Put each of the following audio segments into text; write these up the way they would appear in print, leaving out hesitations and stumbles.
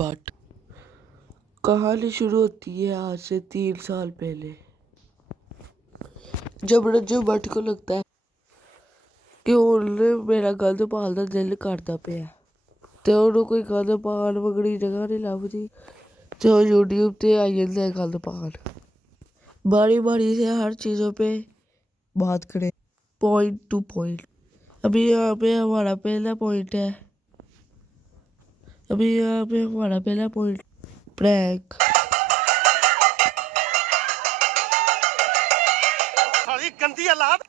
Part. कहानी शुरू होती है आज से 3 साल पहले, जब रंजू भट्ट को लगता है कि ਉਹਨੇ ਮੇਰਾ ਗੰਦ ਪਾਉਣ ਦਾ ਦਿਲ ਕਰਦਾ ਪਿਆ ਤੇ ਉਹਨੂੰ ਕੋਈ ਗੰਦ ਪਾਉਣ ਵਗੜੀ ਜਗ੍ਹਾ ਨਹੀਂ ਲੱਭਦੀ ਤੇ ਉਹ यूट्यूब पे आ जाता है गंद पान। बारी बारी से हर चीज़ों पे बात करें, पॉइंट टू पॉइंट। अभी यहाँ पे हमारा पहला पॉइंट है, प्रैंक।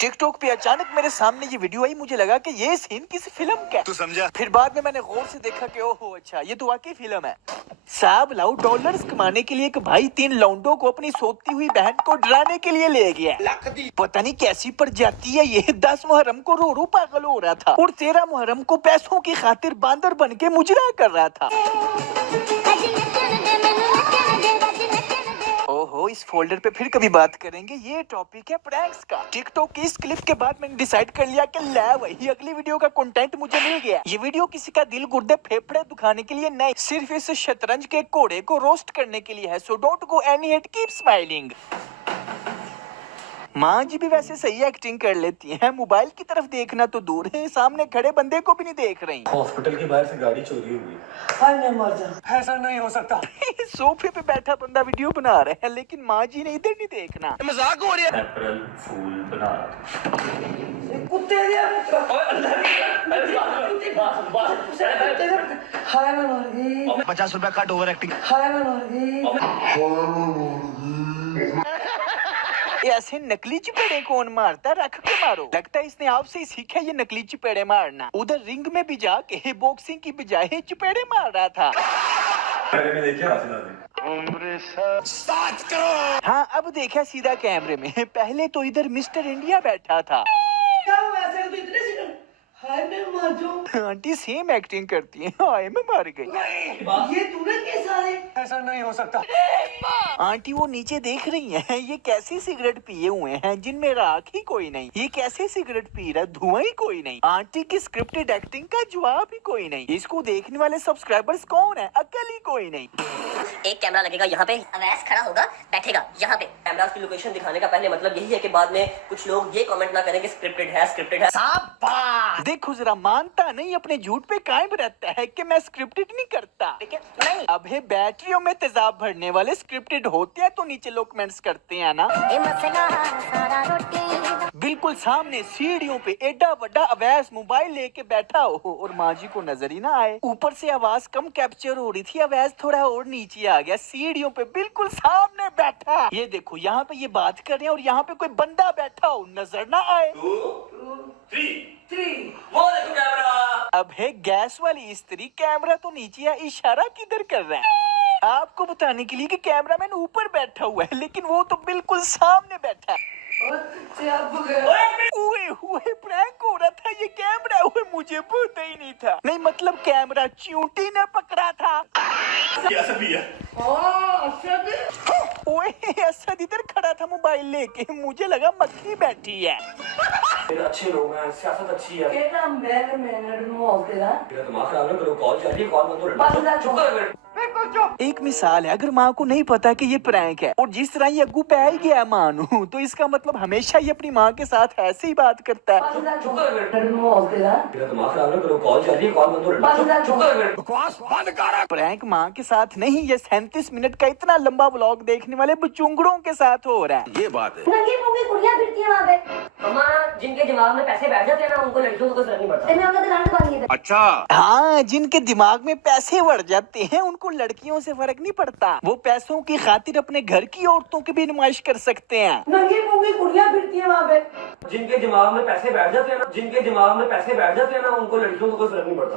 टिकटॉक पे अचानक मेरे सामने ये वीडियो आई, मुझे लगा कि ये सीन किसी फिल्म का है। तू समझा? फिर बाद में मैंने गौर से देखा कि ओहो अच्छा ये तो वाकई फिल्म है। साहब लाओ डॉलर्स कमाने के लिए एक भाई 3 लौंडों को अपनी सोती हुई बहन को डराने के लिए ले गया। पता नहीं कैसी प्रजाति है ये। 10 मुहर्रम को रो रो पागल हो रहा था और 13 मुहर्रम को पैसों की खातिर बांदर बन के मुजरा कर रहा था। ओहो इस फोल्डर पे फिर कभी बात करेंगे। ये टॉपिक है प्रैंक्स का। टिकटॉक की इस क्लिप के बाद मैंने डिसाइड कर लिया कि ला वही अगली वीडियो का कंटेंट मुझे मिल गया। ये वीडियो किसी का दिल गुर्दे फेफड़े दुखाने के लिए नहीं, सिर्फ इस शतरंज के घोड़े को रोस्ट करने के लिए है। So don't go any hate, keep smiling. माँ जी भी वैसे सही एक्टिंग कर लेती हैं। मोबाइल की तरफ देखना तो दूर है, सामने खड़े बंदे को भी नहीं देख रही। हॉस्पिटल के बाहर से गाड़ी चोरी हुई। हाय मैं मर जा। ऐसा नहीं हो सकता। सोफे पे बैठा बंदा वीडियो बना रहा है, लेकिन माँ जी ने इधर नहीं देखना। मजाक हो रहा है। अप्रैल फूल बना कुत्ते हाय मैं मर गई। 50 रुपया कट ओवर एक्टिंग। हाय मैं मर गई। ऐसे नकली चपेड़े कौन मारता? रख के मारो। लगता है इसने आपसे ही सीखा ये नकली चपेड़े मारना। उधर रिंग में भी जाके बॉक्सिंग की बजाय चपेड़े मार रहा था। हाँ अब देखा सीधा कैमरे में। पहले तो इधर मिस्टर इंडिया बैठा था। हाय मैं मर जाऊं। आंटी सेम एक्टिंग करती है। हाय मैं मर गई। ये तूने कैसा है? ऐसा नहीं हो सकता। आंटी वो नीचे देख रही हैं। ये कैसे सिगरेट पिए हुए हैं जिनमें राख ही कोई नहीं। ये कैसे सिगरेट पी रहा, धुआं ही कोई नहीं। आंटी की स्क्रिप्टेड एक्टिंग का जवाब ही कोई नहीं। इसको देखने वाले सब्सक्राइबर्स कौन है? अकल ही कोई नहीं। एक कैमरा लगेगा यहाँ पे, अवैस खड़ा होगा, बैठेगा यहाँ पे। कैमरा की लोकेशन दिखाने का पहले मतलब यही है कि बाद में कुछ लोग ये कमेंट ना करें कि स्क्रिप्टेड है। शाबाश। देखो जरा, मानता नहीं, अपने झूठ पे कायम रहता है कि मैं स्क्रिप्टेड नहीं करता। नहीं अबे बैटरियों में तेजाब भरने वाले स्क्रिप्टेड होते हैं तो नीचे लोग कमेंट्स करते हैं ना। बिल्कुल सामने सीढ़ियों पे एडा बड़ा अवैस मोबाइल लेके बैठा हो और माँ जी को नजर ही ना आए। ऊपर से आवाज कम कैप्चर हो रही थी, अवैस थोड़ा और नीचे आ गया। सीढ़ियों पे बिल्कुल सामने बैठा। ये देखो यहाँ पे ये बात कर रहे हैं और यहाँ पे कोई बंदा बैठा हो, नजर ना आए। 2 3 वो देखो कैमरा। अब है गैस वाली स्त्री, कैमरा तो नीचे है, इशारा किधर कर रहा है? आपको बताने के लिए कि कैमरामैन ऊपर बैठा हुआ है, लेकिन वो तो बिल्कुल सामने बैठा है। ओए हुए प्रैंक हो रहा था ये कैमरा। हुए मुझे पता ही नहीं था। नहीं मतलब कैमरा चींटी ने पकड़ा था। कैसा भी है? ओए असद इधर खड़ा था मोबाइल लेके, मुझे लगा मक्खी बैठी है। अच्छे लोग हैं, सियासत अच्छी है। तेरा दिमाग खराब ना करो, कॉल जा रही है, कॉल बंद हो रहा है। एक मिसाल है, अगर माँ को नहीं पता कि ये प्रैंक है और जिस तरह ये अग्गू पे आई गया मानू, तो इसका मतलब हमेशा ये अपनी माँ के साथ ऐसे ही बात करता है। दिमाग खराब ना करो, कॉल जा रही है, कॉल बंद हो रहा है। बकवास बंद कर। प्रैंक माँ के साथ नहीं, ये 37 मिनट का इतना लंबा व्लॉग देखने वाले बचुंगड़ों के साथ हो रहा है। ये बात है। नंगी पुंगी कुड़ियां फिरती हैं वहाँ पे। मम्मा जिनके दिमाग में पैसे बैठ जाते हैं ना, उनको लड़कियों को फर्क नहीं पड़ता। अच्छा हाँ, जिनके दिमाग में पैसे बढ़ जाते हैं उनको लड़कियों से फर्क नहीं पड़ता। वो पैसों की खातिर अपने घर की औरतों की भी नुमाइश कर सकते हैं। नंगी पुंगी कुड़ियां फिरती हैं वहाँ पे। जिनके दिमाग में पैसे बैठ जाते हैं ना, उनको लड़कियों को कोई फर्क नहीं पड़ता।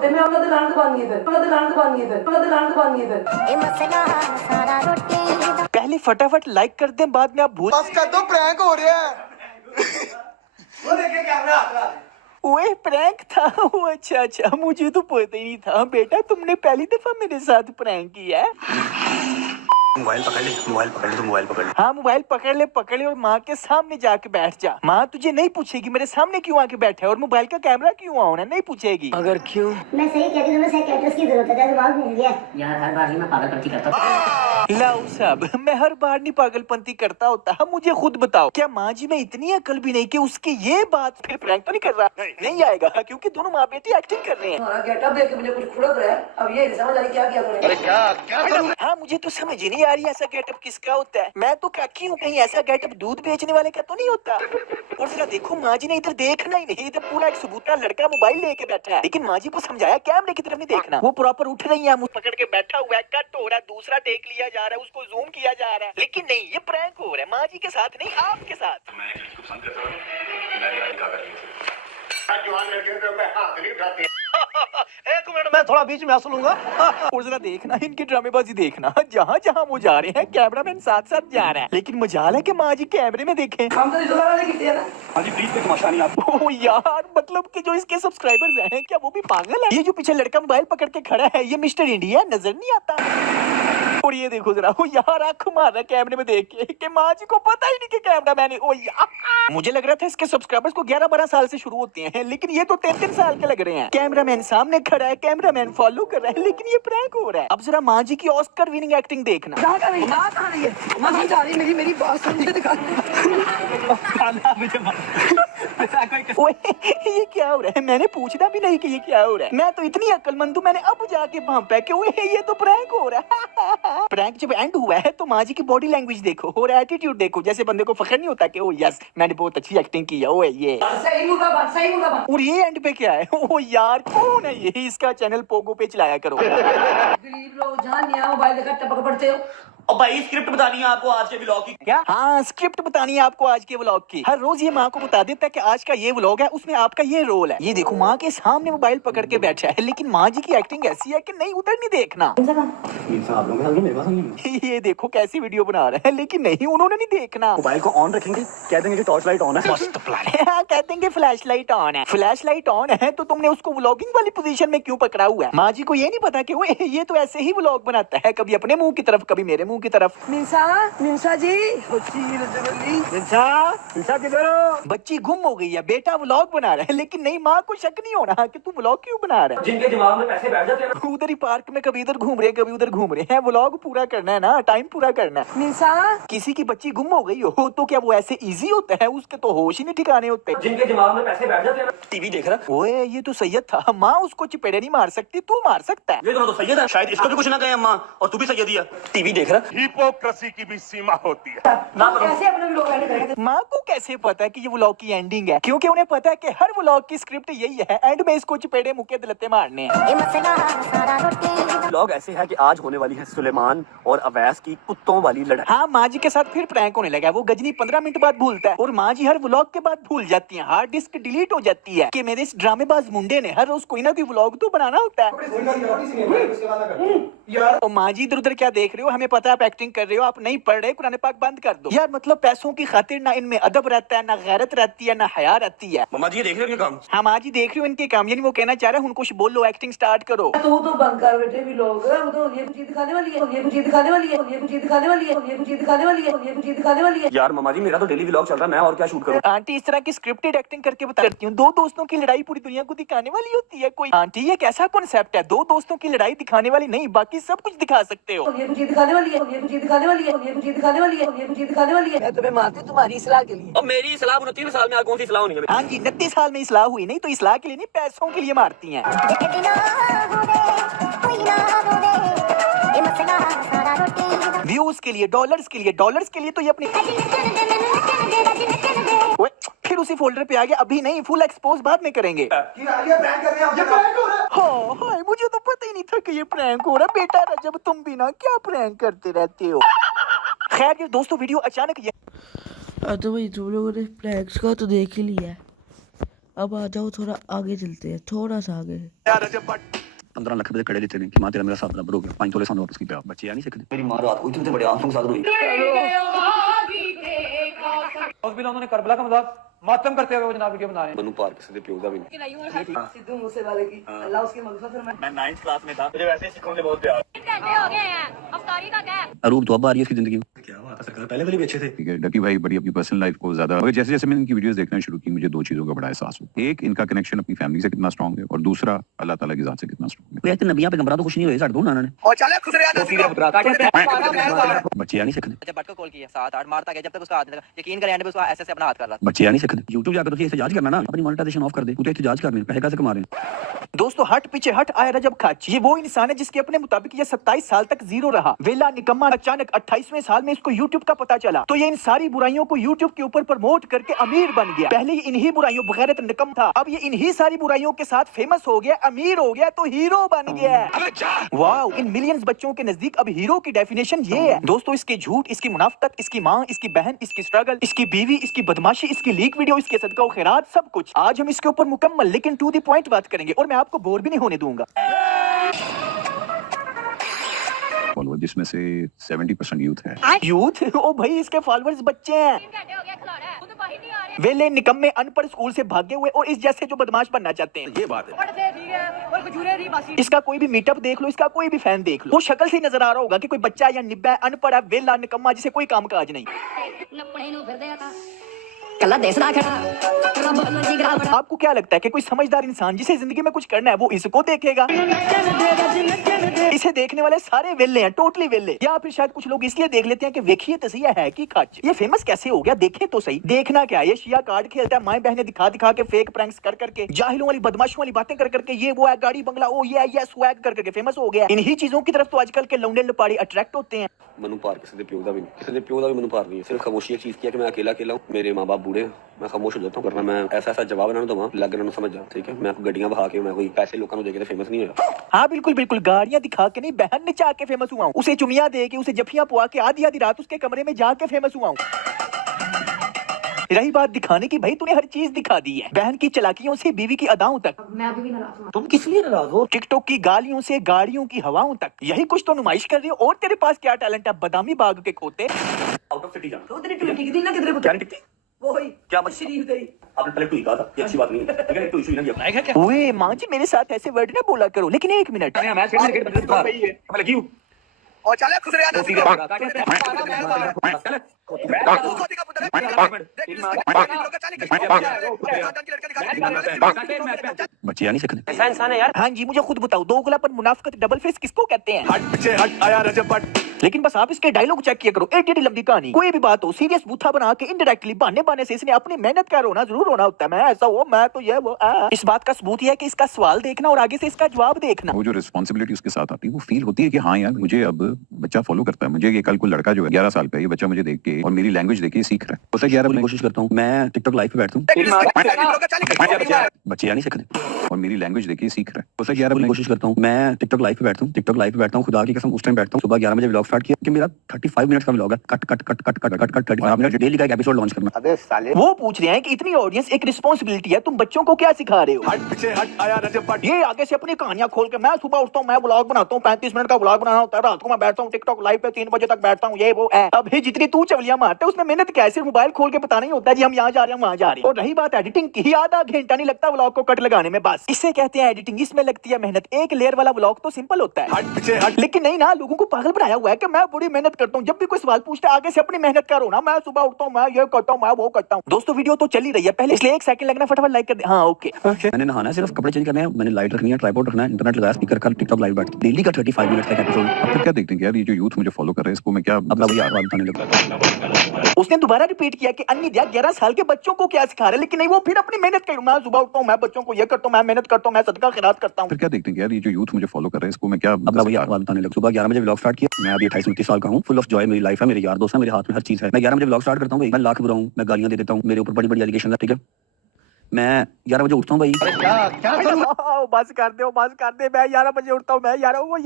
पहले फटाफट लाइक कर दें, बाद में आप भूल कर दो, प्रैंक हो रहा है। वो देखिए कैमरा हाथ लगा दे। ओए प्रैंक था वो? अच्छा मुझे तो पता ही नहीं था। बेटा तुमने पहली दफा मेरे साथ प्रैंक किया है। मोबाइल पकड़ ले, मोबाइल पकड़ ले, तो मोबाइल पकड़ ले। हाँ मोबाइल पकड़ ले और माँ के सामने जाके बैठ जा। माँ तुझे नहीं पूछेगी मेरे सामने क्यों आके बैठा है और मोबाइल का कैमरा क्यों ऑन है, नहीं पूछेगी। अगर क्यों? मैं सही कहती हूँ, तुम्हें साइकियाट्रिस्ट की जरूरत है, दिमाग घूम गया। यार हर बार ही मैं पागलपंती करता हूँ। लाओ साहब, मैं हर बार नहीं पागलपंती करता होता। मुझे खुद बताओ, क्या माँ जी में इतनी अकल भी नहीं कि उसके ये बात फिर प्रैंक तो नहीं कर रहा? नहीं आएगा क्योंकि दोनों माँ बेटी एक्टिंग कर रहे हैं। तुम्हारा गेटअप देख के मुझे कुछ खुड़क रहा है। अब ये नहीं समझ आ रही क्या किया तूने। अरे क्या हाँ मुझे तो समझ ही नहीं आ रही ऐसा गेटअप किसका होता है। मैं तो काकी हूँ, कहीं ऐसा गेटअप दूध बेचने वाले का तो नहीं होता। और जरा देखो माँ जी ने इधर देखना ही नहीं, इधर पूरा एक सबूता लड़का मोबाइल लेके बैठा है। लेकिन माँ जी को समझाया कैमरे की तरफ नहीं देखना। वो प्रॉपर उठ रही है, मुझ पकड़ के बैठा हुआ है, कट हो रहा है, दूसरा टेक लिया जा रहा है, उसको जूम किया जा रहा है। लेकिन नहीं, ये प्रैंक हो रहा है माँ जी के साथ नहीं, आपके साथ। मैं इसको पसंद करता हूँ, मैं यार क्या करूँ? जवान लड़कियों के ऊपर हाथ नहीं उठाते। एक मिनट मैं थोड़ा बीच में हंस लूंगा। और जरा देखना इनकी ड्रामेबाजी देखना, जहाँ जहाँ वो जा रहे हैं कैमरामैन साथ साथ जा रहा है। लेकिन मजाल है कि माँ जी कैमरे में देखें। हम तो रिश्तेदार ने किया ना। हाँ जी प्लीज, कोई तमाशा नहीं आप। ओ यार, मतलब कि जो इसके सब्सक्राइबर्स हैं क्या वो भी पागल है? ये जो पीछे लड़का मोबाइल पकड़ के खड़ा है ये मिस्टर इंडिया नजर नहीं आता? और ये देखो जरा, वो यार आंख मार रहा है कैमरे में देख के कि माँ जी को पता ही नहीं कि कैमरा मैन है। ओ यार, मुझे लग रहा था इसके सब्सक्राइबर्स को 11-12 साल से शुरू होते हैं, लेकिन ये तो 3-3 साल के लग रहे हैं। कैमरामैन सामने खड़ा है, कैमरामैन फॉलो कर रहा है, लेकिन ये प्रैंक हो रहा है। अब जरा माँ जी की ऑस्कर विनिंग एक्टिंग देखना। कहाँ का नहीं, कहाँ कहाँ नहीं है। माँ समझा रही मेरी बात समझे दिखा। ओए ये क्या हो रहा है? मैंने पूछना भी नहीं कि ये क्या हो रहा है। मैं तो इतनी अक्लमंद हूँ, मैंने अब जाके भांपा कि ओए ये तो प्रैंक हो रहा है। प्रैंक जब एंड हुआ है तो माँ जी की बॉडी लैंग्वेज देखो और एटीट्यूड देखो, जैसे बंदे को फखर नहीं होता कि ओ यस मैंने बहुत अच्छी एक्टिंग की है। ओए ये सही मुर्गा बन, सही मुर्गा बन। और ये एंड पे क्या है? ओ यार कौन है ये? इसका चैनल पोगो पे चलाया करो। गरीब लोग जहाँ नया मोबाइल देखा टपक पड़ते हो। और भाई स्क्रिप्ट बतानी है आपको आज के व्लॉग की। क्या? हाँ स्क्रिप्ट बतानी है आपको आज के व्लॉग की। हर रोज ये माँ को बता देता है कि आज का ये व्लॉग है, उसमें आपका ये रोल है। ये देखो माँ के सामने मोबाइल पकड़ के बैठा है, लेकिन माँ जी की एक्टिंग ऐसी है कि नहीं उधर नहीं देखना। ये देखो कैसी वीडियो बना रहा है, लेकिन नहीं उन्होंने नहीं देखना। मोबाइल को ऑन रखेंगे, कह देंगे कि टॉर्च लाइट ऑन है। मस्त प्लान है। हाँ, कहते हैं कि फ्लैश लाइट ऑन है। फ्लैश लाइट ऑन है तो तुमने उसको व्लॉगिंग वाली पोजीशन में क्यों पकड़ा हुआ है? माँ जी को ये नहीं पता कि वो ये तो ऐसे ही व्लॉग बनाता है, कभी अपने मुंह की तरफ कभी मेरे मुंह की तरफ। मिंसा जी, मिंसा किधर हो? बच्ची गुम हो गई है, बेटा व्लॉग बना रहा है, लेकिन नहीं माँ को शक नहीं हो रहा कि तू व्लॉग क्यों बना रहा है। जिनके दिमाग में पैसे बैठ जाते हैं ना, उधर ही पार्क में कभी इधर घूम रहे कभी उधर घूम रहे हैं। व्लॉग पूरा करना है ना, टाइम पूरा करना है। मिंसा किसी की बच्ची गुम हो गई हो तो क्या वो ऐसे इजी होता है? उसके तो होश ही नहीं ठिकाने होते। जिनके दिमाग में पैसे बैठ जाते हैं ना। टीवी देख रहा। ओए ये तो सैयद था, माँ उसको चपेड़े नहीं मार सकती, तू मार सकता है। ये दोनों तो सैयद है, शायद इसको भी कुछ ना कहे अम्मा, और तू भी सैयद ही है। टीवी देख रहा। हिपोक्रेसी की भी सीमा होती है। कैसे अपने लोग एंड करेंगे। माँ को कैसे पता है कि ये व्लॉग की एंडिंग है? क्योंकि उन्हें पता है कि हर व्लॉग की स्क्रिप्ट यही है, एंड में इसको चपेड़े मुक्के दलते मारने हैं। व्लॉग ऐसे है कि आज होने वाली है सुलेमान और अवैस की कुत्तों वाली लड़ाई। हाँ माँ जी के साथ फिर प्रैंक होने लगा है। वो गजनी 15 मिनट बाद भूलता है और माँ जी हर व्लॉग के बाद भूल जाती है, हार्ड डिस्क डिलीट हो जाती है कि मेरे इस ड्रामेबाज मुंडे ने हर रोज कोई ना कोई व्लॉग तो बनाना होता है। और माँ जी इधर उधर क्या देख रहे हो? हमें पता है आप एक्टिंग कर रहे हो, आप नहीं पढ़ रहे, कुरान पाक बंद कर दो यार। मतलब पैसों की खातिर ना इनमें अदब रहता है, ना गैरत रहती है, ना हया रहती है। मम्मा जी ये देख रहे हो क्या काम? हाँ माँ जी देख रही हो इनके काम, यानी वो कहना चाह रहे हैं उनको कुछ बोलो, एक्टिंग स्टार्ट करो। तो बंद कर बेटे भी लोग, वो तो ये कुछ दिखाने वाली है, ये कुछ दिखाने वाली है, ये कुछ दिखाने वाली है, ये कुछ दिखाने वाली है, ये कुछ दिखाने वाली है। यार मम्मा जी मेरा तो डेली व्लॉग चल रहा है, मैं और क्या शूट करूं? आंटी इस तरह की स्क्रिप्टेड एक्टिंग करके बता करती हूँ। दो दोस्तों की लड़ाई पूरी दुनिया को दिखाने वाली होती है कोई? आंटी ये कैसा कॉन्सेप्ट है? दो दोस्तों की लड़ाई दिखाने वाली नहीं, बाकी सब कुछ दिखा सकते हो। ये कुछ दिखाने वाली है, ये कुछ दिखाने वाली है, ये कुछ दिखाने वाली है, ये कुछ दिखाने वाली है। मैं तुम्हें मारती हूँ तुम्हारी सलाह के लिए। और मेरी सलाह 29 साल में कौन सी सलाह होनी है? हाँ जी 29 साल में इस्लाह हुई नहीं तो इस्लाह के लिए नहीं, पैसों के लिए मारती हैं। व्यूज के लिए, डॉलर्स के लिए, डॉलर्स के लिए तो ये अपनी ओए, फिर उसी फोल्डर पे आ गया। अभी नहीं, फुल एक्सपोज बाद में करेंगे। हाँ हाँ मुझे तो पता ही नहीं था कि ये प्रैंक हो रहा। बेटा रजब तुम भी ना क्या प्रैंक करते रहते हो। खैर ये दोस्तों वीडियो अचानक ये तो भाई तुम लोगों ने प्रैंक्स का तो देख ही लिया है, अब आ जाओ थोड़ा आगे चलते हैं, थोड़ा सा आगे। 15 लाख रुपए खड़े लेते हैं कि माँ तेरा मेरा साथ बराबर हो गया, 5 तोले सोना वापस की पे आप बच्चे या नहीं सकते। मेरी माँ रात को इतने बड़े आंसू के साथ रोई। उन्होंने करबला का मजाक मातम करते हुए वो जनाब वीडियो बना रहे हैं। मनु पार्क से प्यो दा भी नहीं। सिद्धू मूसेवाले की अल्लाह उसकी मग़फ़िरत फरमाए। मैं 9th क्लास में था, मुझे वैसे ही सिखों से बहुत प्यार। हो गए हैं अफ्तारी का क्या अरूब तो अब आ रही है इसकी जिंदगी में। क्या बात है सरकार, पहले वाले भी अच्छे थे। ठीक है, डकी भाई बड़ी अपनी पर्सनल लाइफ को ज्यादा, मगर जैसे जैसे मैंने इनकी वीडियोस देखना शुरू की मुझे दो चीजों का बड़ा एहसास हुआ। एक, इनका कनेक्शन अपनी फैमिली से कितना स्ट्रांग है, और दूसरा अल्लाह ताला की जात से कितना स्ट्रांग कोई ऐसे नबियां पैगंबरां तो कुछ नहीं हुए साढ़े दो उन्होंने और चले खुसरे बच्चे आ नहीं सकते। जब बट को कॉल किया 7-8 मारता गया जब तक उसका हाथ नहीं लगा यकीन कर एंड पे उसका ऐसे अपना हाथ कर रहा बच्चे आ नहीं सकते। यूट्यूब जाकर तो एहतजाज करना ना, अपनी मोनेटाइजेशन ऑफ कर दे। तू तो एहतजाज कर रहे हैं, पैसे कैसे कमा रहे हैं। दोस्तों हट पीछे हट आया रजब खच, ये वो इंसान है जिसके अपने मुताबिक ये 27 साल तक जीरो रहा, वेला निकम्मा। अचानक 28वें साल में इसको यूट्यूब का पता चला तो ये इन सारी बुराइयों को यूट्यूब के ऊपर प्रमोट करके अमीर बन गया। पहले ये इन्हीं बुराइयों बगैरत निकम था, अब ये इन्हीं सारी बुराइयों के साथ फेमस हो गया, अमीर हो गया तो हीरो बन गया। वाओ, इन मिलियंस बच्चों के नजदीक अब हीरो की डेफिनेशन ये है। दोस्तों इसके झूठ, इसकी मुनाफिकत, इसकी माँ, इसकी बहन, इसकी स्ट्रगल, इसकी बीवी, इसकी बदमाशी, इसकी लीक वीडियो, इसके सदका व खैरात, सब कुछ आज हम इसके ऊपर मुकम्मल लेकिन टू द पॉइंट बात करेंगे और मैं आपको बोर भी नहीं होने दूंगा। फॉलोअर जिसमें से 70% यूथ है। यूथ? ओ भाई इसके फॉलोअर्स बच्चे हैं, वेले निकम्मे अनपढ़ स्कूल से भागे हुए और इस जैसे जो बदमाश बनना चाहते हैं। ये बात है। इसका कोई भी मीटअप देख लो, इसका कोई भी फैन देख लो, वो शक्ल से ही नजर आ रहा होगा कि कोई बच्चा या निब्बा है, अनपढ़ है, वेला निकम्मा, जिसे कोई काम काज नहीं। आपको क्या लगता है कि कोई समझदार इंसान जिसे जिंदगी में कुछ करना है वो इसको देखेगा? इसे देखने वाले सारे वेले हैं, टोटली वेले। या फिर शायद कुछ लोग इसलिए देख लेते हैं कि देखिए तो सही है कि खच, ये फेमस कैसे हो गया, देखें तो सही। देखना क्या, ये शिया कार्ड खेलता है, माएं बहनें दिखा दिखा के, फेक प्रैंक्स कर करके, जाहिलों वाली बदमाशों वाली बातें कर करके, ये वो है, गाड़ी बंगला, ओ ये स्वैग कर करके फेमस हो गया। इन्हीं चीजों की तरफ तो आजकल के लौंडे लपाड़ी अट्रैक्ट होते हैं। मनु पार्क किसी प्यो दा भी नहीं, किसी प्यो दा भी मनु पार्क नहीं है। सिर्फ खामोशी एक चीज किया कि मैं अकेला अकेला हूँ, मेरे माँ बाप बूढ़े हैं, मैं खामोश हो जाता हूँ, वरना मैं ऐसा ऐसा जवाब ना दूंगा लग ना समझ जा। ठीक है, मैं आपको गड्डियां बहा के, मैं कोई पैसे लोगों को देके तो फेमस नहीं हुआ। हाँ बिल्कुल बिल्कुल, गाड़ियां दिखा के नहीं, बहन नचा के फेमस हुआ हूँ, उसे चुमिया दे के, उसे जफियां पुआ के, आधी आधी रात उसके कमरे में जाके फेमस हुआ हूँ। रही बात दिखाने की, भाई तूने हर चीज दिखा दी है, बहन की चलाकियों से बीवी की अदाओं तक। मैं अभी भी नाराज हूँ। तुम किस लिए नाराज हो? टिकटॉक की गालियों से गाड़ियों की हवाओं तक, यही कुछ तो नुमाइश कर रही हो। और तेरे पास क्या टैलेंट है, बादामी बाग के खोते। आउट ऑफ सिटी जा तो तेरी टूटी कितनी ना किधरे क्या नहीं टिकती? वो ही क्या शरीफ तेरी। आपने पहले टू ही कहा था, ये अच्छी बात नहीं है। ठीक है, टू इशू नहीं है। ओए माँ जी मेरे साथ ऐसे वर्ड ना बोला करो, लेकिन एक मिनट। मैं क्रिकेट मैं लगी हूँ और चले खुसरे बच्चे आ नहीं सकते। ऐसा इंसान है यार। हाँ जी मुझे खुद बताओ, दोगलापन, मुनाफिकत, डबल फेस किसको कहते हैं? हट पीछे हट आया रजब भट्ट। लेकिन बस आप इसके डायलॉग चेक किया करो, एडी लंबी कहानी, कोई भी बात हो सीरियस बूथा बना के इनडायरेक्टली बहाने बहाने से इसने अपनी मेहनत का रोना जरूर होना होता है। मैं ऐसा हो, मैं तो ये वो इस बात का सबूत यह है कि इसका सवाल देखना और आगे से इसका जवाब देखना। वो जो रिस्पॉन्सिबिलिटी उसके साथ आती है वो फील होती है कि हाँ यार मुझे अब बच्चा फॉलो करता है, मुझे ये कल को लड़का जो है 11 साल का, ये बच्चा मुझे देख के और मेरी लैंग्वेज देख के सीख रहा है। उससे 11 बजे कोशिश करता हूँ मैं टिकटॉक लाइव पे बैठता हूँ, बच्चे आ नहीं सकते। और मेरी लैंग्वेज देख के सीख रहा है। उससे 11 बजे बजे कोशिश करता हूँ मैं टिकटॉक लाइव पे बैठता हूँ, टिकटॉक लाइव पे बैठता हूँ, खुदा की कसम उस टाइम बैठता हूँ। सुबह 11 बजे व्लॉग स्टार्ट किया कि मेरा 35 मिनट का व्लॉग है, cut cut cut cut cut cut cut 35 minute daily का एक एपिसोड लॉन्च करना। वो पूछ रहे हैं कि इतनी ऑडियंस, एक रिस्पॉन्सिबिलिटी है, तुम बच्चों को क्या सिखा रहे हो? हट पीछे हट आया रजब भट्ट। ये आगे से अपनी कहानियां खोल के, मैं सुबह उठता हूँ, मैं ब्लॉग बनाता हूँ, 35 मिनट का ब्लॉग बनाना होता है, रात को मैं बैठता हूँ टिकटॉक लाइव पे 3 बजे तक बैठता हूँ, ये वो है। अभी जितनी तू चवलियां मारता है उसमें मेहनत क्या है, सिर्फ मोबाइल खोल के बताना ही होता है जी हम यहाँ जा रहे हैं वहाँ जा रहे हैं। और रही बात एडिटिंग की, आधा घंटा नहीं लगता व्लॉग को कट लगाने में, बस इसे कहते हैं एडिटिंग। इसमें लगती है मेहनत। एक लेयर वाला व्लॉग तो सिंपल होता है, हट पीछे हट। लेकिन नहीं ना, लोगों को पागल बनाया हुआ है कि मैं बड़ी मेहनत करता हूँ, जब भी कोई सवाल पूछता है आगे से अपनी मेहनत करो ना, मैं सुबह उठता हूँ, मैं ये करता हूँ, मैं वो करता हूँ। दोस्तों वीडियो तो चल ही रही है पहले, इसलिए 1 सेकंड लगना, फटाफट लाइक कर दे। हाँ ओके। मैंने नहाना है, सिर्फ कपड़े चेंज करने हैं, मैंने लाइट रखनी है, ट्राइपॉड रखना है, इंटरनेट लगाया, स्पीकर का, टिकटॉक लाइव बैठ डेली का 35 मिनट का एपिसोड। अब फिर क्या देखते हैं कि यार ये जो यूथ मुझे फॉलो कर रहे हैं इसको मैं क्या अब वही आवाज बताने लगा। उसने दोबारा रिपीट किया कि अन्य दिया 11 साल के बच्चों को क्या सिखा रहे, लेकिन नहीं, वो फिर अपनी मेहनत कर, मैं सुबह उठता हूँ, मैं बच्चों को ये करता हूँ, मैं मेहनत करता हूँ, मैं सदका खैरात करता हूँ। फिर क्या देखते हैं कि यार ये जो यूथ मुझे फॉलो कर रहे हैं इसको मैं क्या अब वही आवाज बताने लगा। सुबह 11 बजे व्लॉग स्टार्ट किया, मैं अभी 28-29 साल का हूँ, फुल ऑफ जॉय मेरी लाइफ है, मेरे यार दोस्त हैं, मेरे हाथ में हर चीज है। मैं 11 बजे व्लॉग स्टार्ट करता हूँ, मैं लाख बुरा हूँ, मैं गालियां दे देता हूँ, मेरे ऊपर बड़ी बड़ी एलिगेशन है। ठीक है, मैं 11 बजे उठता हूँ भाई। बस कर दे मैं 11 बजे उठता हूँ मैं यार वो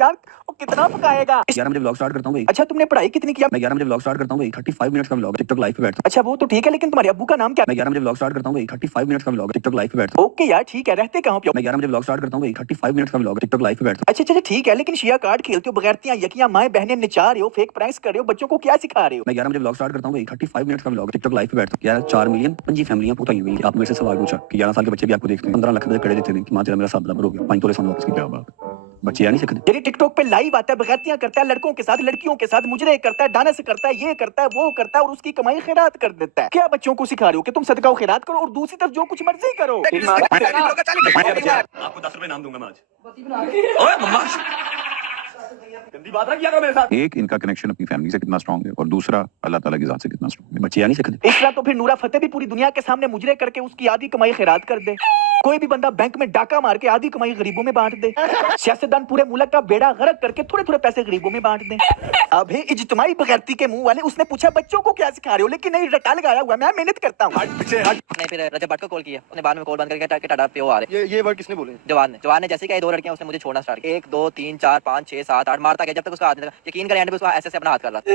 कितना पकाएगा 11 बजे व्लॉग स्टार्ट करता हूँ भाई। अच्छा तुमने पढ़ाई कितनी किया मैं 11 बजे व्लॉग स्टार्ट करता हूँ भाई। 35 मिनट का व्लॉग टिकटॉक लाइव पे बैठता अच्छा वो तो ठीक है लेकिन तुम्हारे अब्बू का नाम क्या हूँ। मैं 11 बजे व्लॉग स्टार्ट करता हूँ भाई। 35 मिनट का व्लॉग टिकटॉक लाइव पे बैठता ओके यार ठीक है रहते कहाँ पे हो हूँ। मैं 11 बजे व्लॉग स्टार्ट करता हूँ भाई। 35 मिनट का व्लॉग टिकटॉक लाइव पे बैठता अच्छा अच्छा ठीक है लेकिन शिया कार्ड खेलते हो बगैरतियां यकियां माएं बहनें नचा रहे हो फेक प्रैंक्स कर रहे हो बच्चों को क्या सिखा रहे हो हूँ। मैं 11 बजे व्लॉग स्टार्ट करता हूँ भाई। 35 मिनट का व्लॉग टिकटॉक लाइव पे बैठता हूँ। यार 4 मिलियन 5 फैमिलियां पुताई हुई। आपने मेरे से सवाल पूछा कि 11 साल के बच्चे भी आपको देखते हैं। 15 लाख रुपए खड़े देते हैं कि मां तेरा मेरा साथ बराबर हो गया 5 तोले सोना वापस की क्या बात। बच्चे यार नहीं सकते। तेरी टिकटॉक पे लाइव आता है बगैरतियां करता है लड़कों के साथ लड़कियों के साथ मुजरे करता है डांस करता है ये करता है वो करता है और उसकी कमाई खैरात कर देता है क्या बच्चों को सिखा रहे हो कि तुम सदका और खैरात करो और दूसरी तरफ जो कुछ मर्जी करो आपको 10 रुपए नाम दूंगा मैं आज। गंदी बात है किया करो मेरे साथ। एक इनका कनेक्शन अपनी फैमिली से कितना स्ट्रांग है और दूसरा अल्लाह ताला की जात से कितना स्ट्रांग है। बच्चे यार नहीं सकते। इस तरह तो फिर नूरा फतेह भी पूरी दुनिया के सामने मुजरे करके उसकी आधी कमाई खैरात कर दे कोई भी बंदा बैंक में डाका मार के आधी कमाई गरीबों में बांट दे सियासतदान पूरे मुल्क का बेड़ा गर्क करके थोड़े थोड़े पैसे गरीबों में बांट दे अभी इज्तिमाई बगैरती के मुंह वाले उसने पूछा बच्चों को क्या सिखा रहे हो लेकिन नहीं रटा लगाया हुआ मैं मेहनत करता हूँ ने फिर रजब भट्ट को कॉल किया उसने बाद में कॉल बंद करके टाटा टाटा पे वो आ रहे ये वर्ड किसने बोले? जवान ने जैसे कि 2 लड़कियां उसने मुझे छोड़ना स्टार्ट किया 1 2 3 4 5 6 7 8 मारता गया जब तक उसका हाथ नहीं लगा यकीन करें एंड पे उसका ऐसे अपना हाथ कर रहा था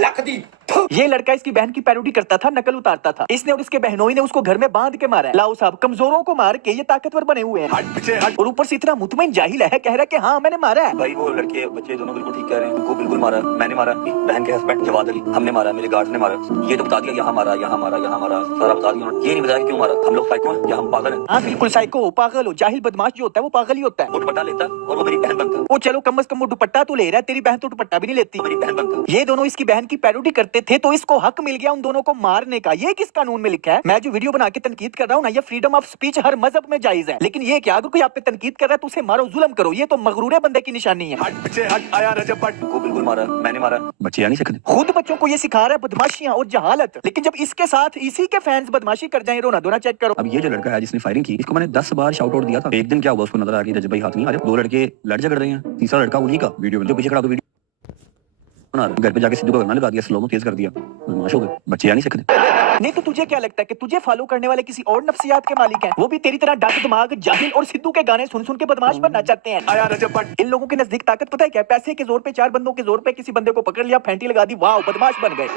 ये लड़का इसकी बहन की पैरोडी करता था नकल उतारता था इसने और इसके बहनोई ने उसको घर में बांध के मारा है लाओ साहब कमजोरों को मार के ये ताकतवर बने हुए हैं और ऊपर से इतना मुतमईन जाहिल है कह रहा है कि हाँ मैंने मारा है भाई वो लड़के बच्चे दोनों बिल्कुल ठीक कह रहे हैं। उनको बिल्कुल मारा, मैंने मारा, बहन के हस्बैंड जवाद अली हमने मारा, मेरे गार्ड ने मारा। ये तो बता दिया यहाँ मारा यहाँ मारा यहाँ मारा सारा बता दिया। ये नहीं बताया कि क्यों मारा। हम लोग साइको हैं या हम पागल हैं? हाँ बिल्कुल साइको पागल हो जाहिल बदमाश जो होता है वो पागल ही होता है वो दुपट्टा लेता और वो मेरी बहन बनता, वो चलो कम से कम वो दुपट्टा तो ले रहा है तेरी बहन तो दुपट्टा भी नहीं लेती मेरी बहन बनता। ये दोनों इसकी बहन की पैरोडी करते थे तो इसको हक मिल गया उन दोनों को मारने का ये किस कानून में लिखा है मैं जो वीडियो बना के तनकीद कर रहा हूँ ना ये फ्रीडम ऑफ स्पीच हर मजहब में जायज है लेकिन ये क्या अगर कोई आप पे तनकीद कर रहा है तो उसे मारो जुल्म करो ये तो मगरूरे बंदे की निशानी है आया रजब भट्ट को बिल्कुल मारा, मैंने मारा। बच्चे यार नहीं सकते। खुद बच्चों को ये सिखा रहा है बदमाशियां और जहालत लेकिन जब इसके साथ इसी के फैंस बदमाशी कर जाएं रोना धोना चेक करो। अब ये जो लड़का है जिसने फायरिंग की इसको मैंने 10 बार शाउट आउट दिया था। एक दिन क्या हुआ उसको नजर आ गई रजब भाई हाथ नहीं आ रहे 2 लड़के लड़ झगड़ रहे हैं तीसरा लड़का उन्हीं का वीडियो जो पीछे खड़ा वीडियो बना रहा घर पे जाके सिद्धू को गाना लगा दिया स्लो में तेज कर दिया बदमाश हो गए। बच्चे यार नहीं सकते। नहीं तो तुझे क्या लगता है कि तुझे फॉलो करने वाले किसी और नफ्सियात के मालिक हैं वो भी तेरी तरह डाक दिमाग जाहिल और सिद्धू के गाने सुन सुन के बदमाश बनना चाहते हैं। आया रजब भट्ट इन लोगों के नजदीक ताकत पता है क्या पैसे के जोर पे 4 बंदों के जोर पे किसी बंदे को पकड़ लिया फेंटी लगा दी वाह बदमाश बन गए।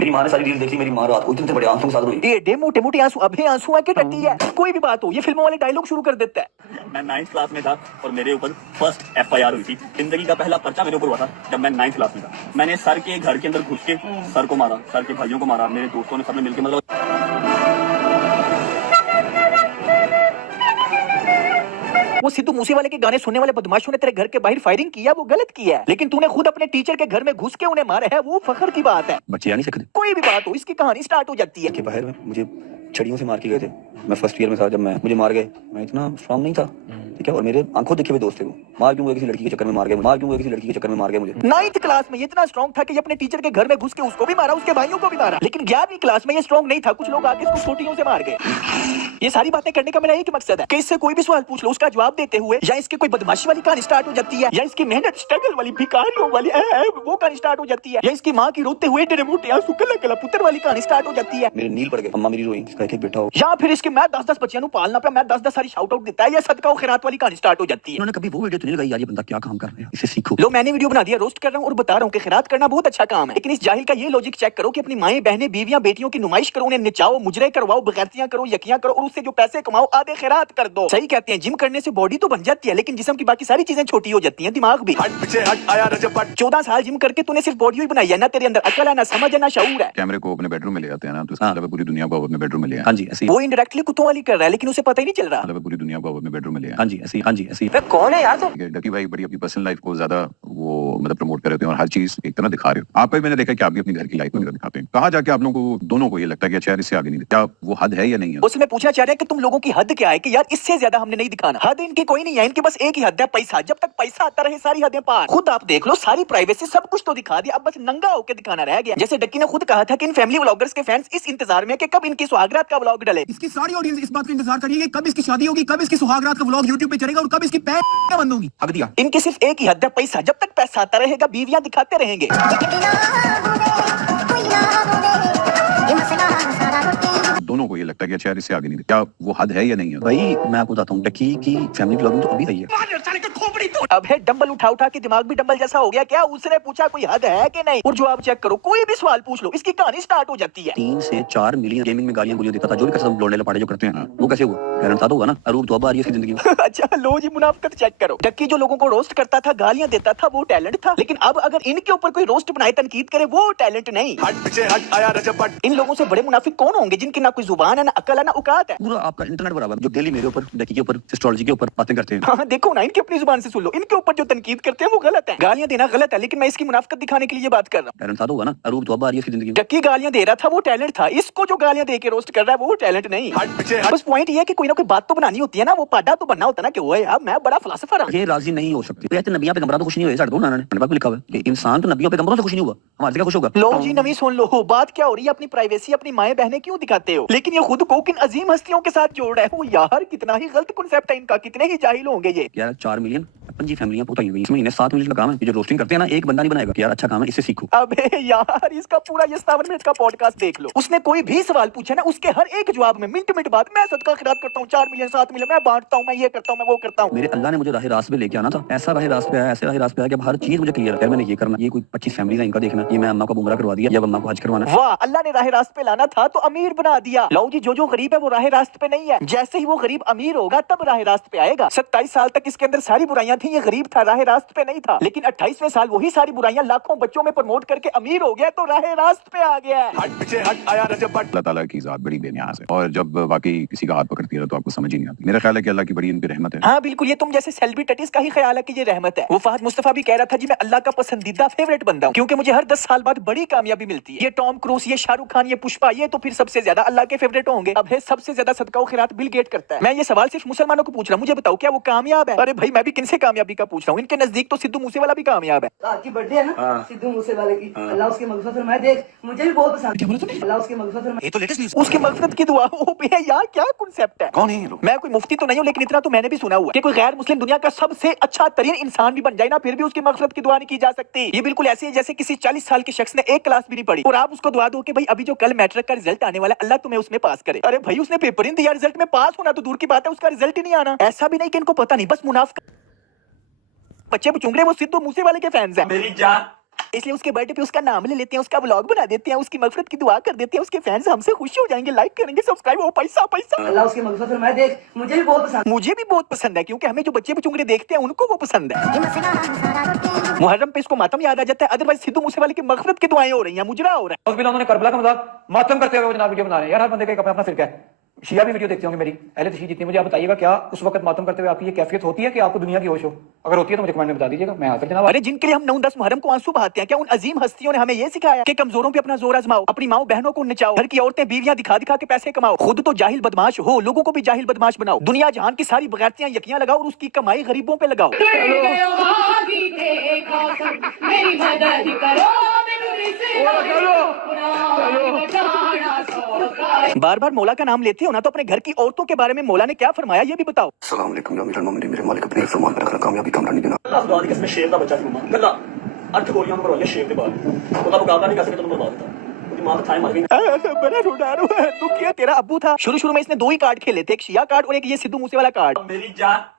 मेरी माँ ने सारी रील देखी। मेरी माँ रात को इतने बड़े आंसू के साथ रोई। ये मोटे मोटे आंसू अभी आंसू है कि टट्टी है कोई भी बात हो ये फिल्मों वाले डायलॉग शुरू कर देता है। मैं 9th क्लास में था और मेरे ऊपर फर्स्ट FIR हुई थी। जिंदगी का पहला पर्चा मेरे ऊपर हुआ था जब मैं 9th क्लास में था। मैंने सर के घर के अंदर घुस के सर को मारा, सर के भाइयों को मारा, मेरे दोस्तों ने सबने मिलकर मतलब वो सिद्धू मूसेवाले के गाने सुनने वाले बदमाशों ने तेरे घर के बाहर फायरिंग किया वो गलत किया है लेकिन तूने खुद अपने टीचर के घर में घुस के उन्हें मारा है वो फख्र की बात है। बच्चे यार नहीं सकते। कोई भी बात हो इसकी कहानी स्टार्ट हो जाती है के बाहर में मुझे छड़ियों से मार के गए थे। मैं फर्स्ट ईयर में था जब मुझे मार गए। मैं इतना स्ट्रांग नहीं था ठीक है और मेरे आंखों देखे हुए दोस्त थे वो मार क्यों हुए किसी लड़की के चक्कर में मार गए मुझे 9th क्लास में ये इतना स्ट्रांग था कि ये अपने टीचर के घर में घुस के उसको भी मारा उसके भाइयों को भी मारा लेकिन 11वीं क्लास में ये स्ट्रांग नहीं था कुछ लोग आके इसको छोटियों से मार गए। ये सारी बातें करने का मेरा एक मकसद है कि इससे कोई भी सवाल पूछ लो उसका जवाब देते हुए या इसकी कोई बदमाशी वाली कहानी स्टार्ट हो जाती है या इसकी मेहनत स्ट्रगल वाली भिखारियों वाली वो कहानी स्टार्ट हो जाती है या इसकी माँ की रोते हुए टेढ़े मोटे आंसू कला कला पुत्र वाली कहानी स्टार्ट हो जाती है। मेरे नील पड़ गए अम्मा मेरी रोई एक बेटा हो या फिर इसके मैं 10-10 बच्चियों को पालना पे मैं 10-10 सारी शाउट आउट देता है या सदका और खैरात वाली कहानी स्टार्ट हो जाती है। उन्होंने कभी वो वीडियो तो नहीं लगाई यार ये बंदा क्या काम कर रहा है इसे सीखो। लो मैंने वीडियो बना दिया रोस्ट कर रहा हूँ और बता रहा हूँ कि खैरात करना बहुत अच्छा काम है लेकिन इस जाहिल का ये लॉजिक चेक करो कि अपनी माएं बहनें बीवियां बेटियों की नुमाइश करो उन्हें नचाओ मुजरे करवाओ बगैरतियां करो यकियां करो और उससे जो पैसे कमाओ आधे खैरात कर दो। सही कहते हैं जिम करने से बॉडी तो बन जाती है लेकिन जिस्म की बाकी सारी चीजें छोटी हो जाती हैं दिमाग भी। 14 साल जिम करके तूने सिर्फ बॉडी ही बनाई है ना तेरे अंदर अकल है ना समझ है ना शऊर है। कैमरे को अपने बेडरूम में ले आते हैं ना तो इसका मतलब पूरी दुनिया को अपने बेडरूम में ले आए। हाँ जी ऐसे वो इनडायरेक्टली कुत्तों वाली कर रहा है लेकिन उसे पता ही नहीं चल रहा। मतलब पूरी दुनिया को अपने बेडरूम में ले आए। हाँ जी ऐसे कौन है यार तुम? डकी भाई बड़ी अपनी पर्सनल लाइफ को ज्यादा वो मतलब प्रमोट कर रहे हो और हर चीज एक तरह दिखा रहे हो। आप पे मैंने देखा कि आप भी अपनी घर की लाइफ में दिखाते हैं। कहाँ जाके आप लोगों को दोनों को ये लगता है कि अच्छा यार इससे आगे नहीं क्या वो हद है या नहीं है? उसमें पूछना चाह रहे हैं कि तुम लोगों की हद क्या है कि यार इससे ज्यादा हमने नहीं दिखाना। हद इनकी कोई नहीं है इनकी बस एक ही हद है पैसा। जब तक पैसा आता रहे सारी हदें पार। खुद आप देख लो सारी प्राइवेसी सब कुछ तो दिखा दिया अब बस नंगा होकर दिखाना रह गया। जैसे डक्की ने खुद कहा था कि इन फैमिली व्लॉगर्स के फैंस इस इंतजार में कि कब इनकी सुहागरात का व्लॉग डले। इसकी सारी ऑडियंस इस बात का इंतजार करिए कि कब इसकी शादी होगी कब इसकी सुहागरात का व्लॉग YouTube पे चलेगा और कब इसकी पैर बंद होगी। अब दिया इनकी सिर्फ एक ही हद है पैसा। जब तक पैसा आता रहेगा बीवियां दिखाते रहेंगे। दोनों को ये लगता है कि अच्छा यार इससे आगे नहीं, क्या वो हद है या नहीं है? भाई मैं आपको बताता हूँ, डक्की की फैमिली व्लॉगिंग तो अभी आई है। अब है डंबल उठा उठा के दिमाग भी डंबल जैसा हो गया क्या? उसने पूछा कोई हद है कि नहीं, और जवाब चेक करो, कोई भी सवाल पूछ लो इसकी कहानी स्टार्ट हो जाती है। 3 से 4 मिलियन गेमिंग में गालियां गुलियां देता था, जो भी कसम लोड़े लपाड़े जो करते हैं वो कैसे हुआ? कारण था तो होगा ना, अरूब तो अब आ रही है इसकी जिंदगी में। अच्छा लो जी, मुनाफिकत चेक करो। डक्की जो लोगों को रोस्ट करता था, गालियां देता था, वो टैलेंट था। लेकिन अब अगर इनके ऊपर कोई रोस्ट बनाए, तनकीद करे, वो टैलेंट नहीं। हट पीछे हट, आया रजब भट्ट। इन लोगों से बड़े मुनाफिक कौन होंगे जिनकी ना कोई जुबान है, ना अकल है, ना औकात है। पूरा आपका इंटरनेट बराबर जो डेली मेरे ऊपर, डक्की के ऊपर, एस्ट्रोलॉजी के ऊपर बातें करते हैं। हाँ देखो ना, इनकी अपनी जुबान से सुन लो, इनके ऊपर जो तनकीद करते हैं वो गलत है। गालियां देना गलत है, लेकिन मैं इसकी मुनाफिकत दिखाने के लिए ये बात कर रहा हूँ। कारण था तो होगा ना, अरूब तो अब आ रही है इसकी जिंदगी में। डक्की गालियां दे रहा था, वो टैलेंट था। इसको जो गालियां दे के रोस्ट कर रहा है, वो टैलेंट नहीं। बस पॉइंट ये है कि कोई ना कोई बात तो बनानी होती है ना, वो पाडा तो बनना होता है ना कि वो यार मैं बड़ा फिलोसोफर हूं। ये राजी नहीं हो सकते। कहते नबियां पैगंबरों तो खुश नहीं हुए, साढ़े दो नाना ने नबी लिखा हुआ है कि इंसान तो नबियों पैगंबरों से खुश नहीं हुआ, हमारे से क्या खुश होगा? लो जी नवी सुन लो, बात क्या हो रही है? अपनी प्राइवेसी अपनी माएं बहनें क्यों दिखाते हो? लेकिन ये खुद को किन अजीम हस्तियों के साथ जोड़ रहा है। वो यार कितना ही गलत कॉन्सेप्ट है इनका, कितने ही जाहिल होंगे ये। यार 4 मिलियन 5 फैमिलियां पुताई हुई इस महीने, 7 मिलियन का काम है। ये जो रोस्टिंग करते हैं ना, एक बंदा नहीं बनाएगा कि यार अच्छा काम है, इससे सीखो। अबे यार, इसका पूरा ये 57 मिनट का पॉडकास्ट देख लो। उसने कोई भी सवाल पूछा ना, उसके हर एक जवाब में मिनट मिनट बाद मैं सदका खैरात करता हूँ, 4 मिलियन 7 मिलियन मैं बांटता हूँ, मैं ये करता हूँ, मैं वो करता हूँ। मेरे अल्लाह ने मुझे राह रास्त पे लेके आना था, ऐसा राह रास्त पे आया, ऐसे राह रास्त पे आया कि अब हर चीज मुझे क्लियर है। यार मैंने ये करना, ये कोई 25 फैमिलीज है इनका देखना, ये मैं अम्मा को उम्रा करवा दिया या अम्मा को हज करवाना। वाह, अल्लाह ने राह रास्त पे लाना था तो अमीर बना दिया। लो जी, जो गरीब है वो राह रास्त पे नहीं है। जैसे ही वो गरीब अमीर होगा तब राह रास्त पे आएगा। 27 साल तक इसके अंदर सारी बुराइयां थी, ये गरीब था, राह रास्त पे नहीं था। लेकिन 28वें साल वही सारी बुराइयां लाखों बच्चों में प्रमोट करके अमीर हो गया तो राह रास्त पे आ गया। हट पीछे हट, आया रजब भट्ट। अल्लाह ताला की ज़ात बड़ी बेनियाज़ है, और जब वाकई किसी का हाथ पकड़ती है तो आपको समझ ही नहीं आती। मेरा ख्याल है कि अल्लाह की बड़ी इन पे रहमत है। हाँ बिल्कुल, ये तुम जैसे सेलिब्रिटीज का ही ख्याल है कि ये रहमत है। वो फहद मुस्तफा भी कह रहा था जी मैं अल्लाह का पसंदीदा फेवरेट बंदा हूँ, क्योंकि मुझे हर 10 साल बाद बड़ी कामयाबी मिलती है। ये टॉम क्रूज, ये शाहरुख खान, ये पुष्पा, ये तो फिर सबसे ज्यादा अल्लाह के फेवरेट होंगे। अब है सबसे ज्यादा सदका व खैरात बिल गेट करता है। मैं ये सवाल सिर्फ मुसलमानों को पूछ रहा हूँ, मुझे बताओ क्या वो कामयाब है? अरे भाई मैं भी किनसे कामयाबी का पूछ रहा हूँ, इनके नजदीक तो सिद्धू मूसेवाला भी कामयाब है। आज की बर्थडे है ना सिद्धू मूसेवाले की, अल्लाह उसकी मग़फ़िरत फरमाए। देख मुझे भी बहुत पसंद है, अल्लाह उसकी मग़फ़िरत फरमाए। ये तो लेटेस्ट न्यूज़, उसकी मग़फ़िरत की दुआ। ओ बे यार क्या कॉन्सेप्ट है? कौन है ये लोग? मैं कोई मुफ्ती तो नहीं हूँ, लेकिन इतना तो मैंने भी सुना हुआ है कि कोई गैर मुस्लिम दुनिया का सबसे अच्छा तरीन इंसान भी बन जाए ना, फिर भी उसकी मग़फ़िरत की दुआ नहीं की जा सकती। ये बिल्कुल ऐसे है जैसे किसी 40 साल के शख्स ने एक क्लास भी नहीं पढ़ी और आप उसको दुआ दो कि भाई अभी जो कल मैट्रिक का रिजल्ट आने वाला है, अल्लाह तुम्हें उसमें पास करे। अरे भाई उसने पेपर ही नहीं दिया, रिजल्ट में पास होना तो दूर की बात है, उसका रिजल्ट ही नहीं आना। ऐसा भी नहीं कि इनको पता नहीं, बस मुनाफिक बच्चे चुंग रहे, वो सिद्धू मूसेवाले के फैंस हैं। मेरी जान, इसलिए उसके बर्थडे पे उसका नाम ले लेते हैं, उसका व्लॉग बना देते हैं, उसकी मग़फ़िरत की दुआ कर देते हैं। उसके फैंस हमसे खुश हो जाएंगे, लाइक करेंगे, सब्सक्राइब, वो पैसा पैसा। अल्लाह उसकी मग़फ़िरत फरमाए। देख मुझे भी बहुत पसंद, मुझे भी बहुत पसंद है, क्योंकि हमें जो बच्चे चुंगड़े देखते हैं उनको वो पसंद है। मुहर्रम पे इसको मातम याद आ जाता है, अदरवाइज सिद्धू मूसेवाले की मग़फ़िरत की दुआएं हो रही हैं, मुजरा हो रहा है। उस बिना उन्होंने करबला का मजाक मातम करते हुए जनाब वीडियो बना रहे हैं। यार हर बंदे का अपना अपना फिरका है। शिया भी वीडियो देखते होंगे मेरी, अहले तशरीह जितनी। मुझे आप बताइएगा क्या उस वक्त मातम करते हुए आपकी ये कैफियत होती है कि आपको दुनिया की होश हो? अगर होती है तो मुझे कमेंट में बता दीजिएगा, मैं हाजिर जनाब। अरे जिनके लिए हम 9-10 मुहर्रम को आंसू बहाते हैं, क्या उन अजीम हस्तियों ने हमें ये सिखाया कि कमजोरों पे अपना जोर आजमाओ, अपनी माओ बहनों को नचाओ, घर की औरतें बीवियां दिखा दिखा के पैसे कमाओ, खुद तो जाहिल बदमाश हो, लोगों को भी जाहिल बदमाश बनाओ, दुनिया जहान की सारी बगैरतियां यकियां लगाओ और उसकी कमाई गरीबों पे लगाओ। मेरी मदद करो, बार बार मौला का नाम लेते हो ना, तो अपने घर की औरतों के बारे में मौला ने क्या फरमाया ये भी बताओ। अस्सलाम वालेकुम या अमीरुल मोमिनीन, मेरे मालिक अपने फरमान पर रखना कामयाबी कामरानी देना। अल्लाह खुदा दी कसम शेर दा बच्चा सी मम्मा गल्ला 8 गोलियां पर वाले शेर के बाद ਉਹਦਾ ਮੁਕਾਬਲਾ ਨਹੀਂ ਕਰ ਸਕੇ तो बर्बाद था। ਉਹਦੀ ਮਾਂ ਤਾਂ ਥਾਂ ਮਰ गई। बड़ा रोडारो है तो क्या तेरा अब्बू था? शुरू में इसने 2 ही कार्ड खेले थे, एक शिया कार्ड और एक ये सिद्धू मूसेवाला कार्ड। मेरी जान,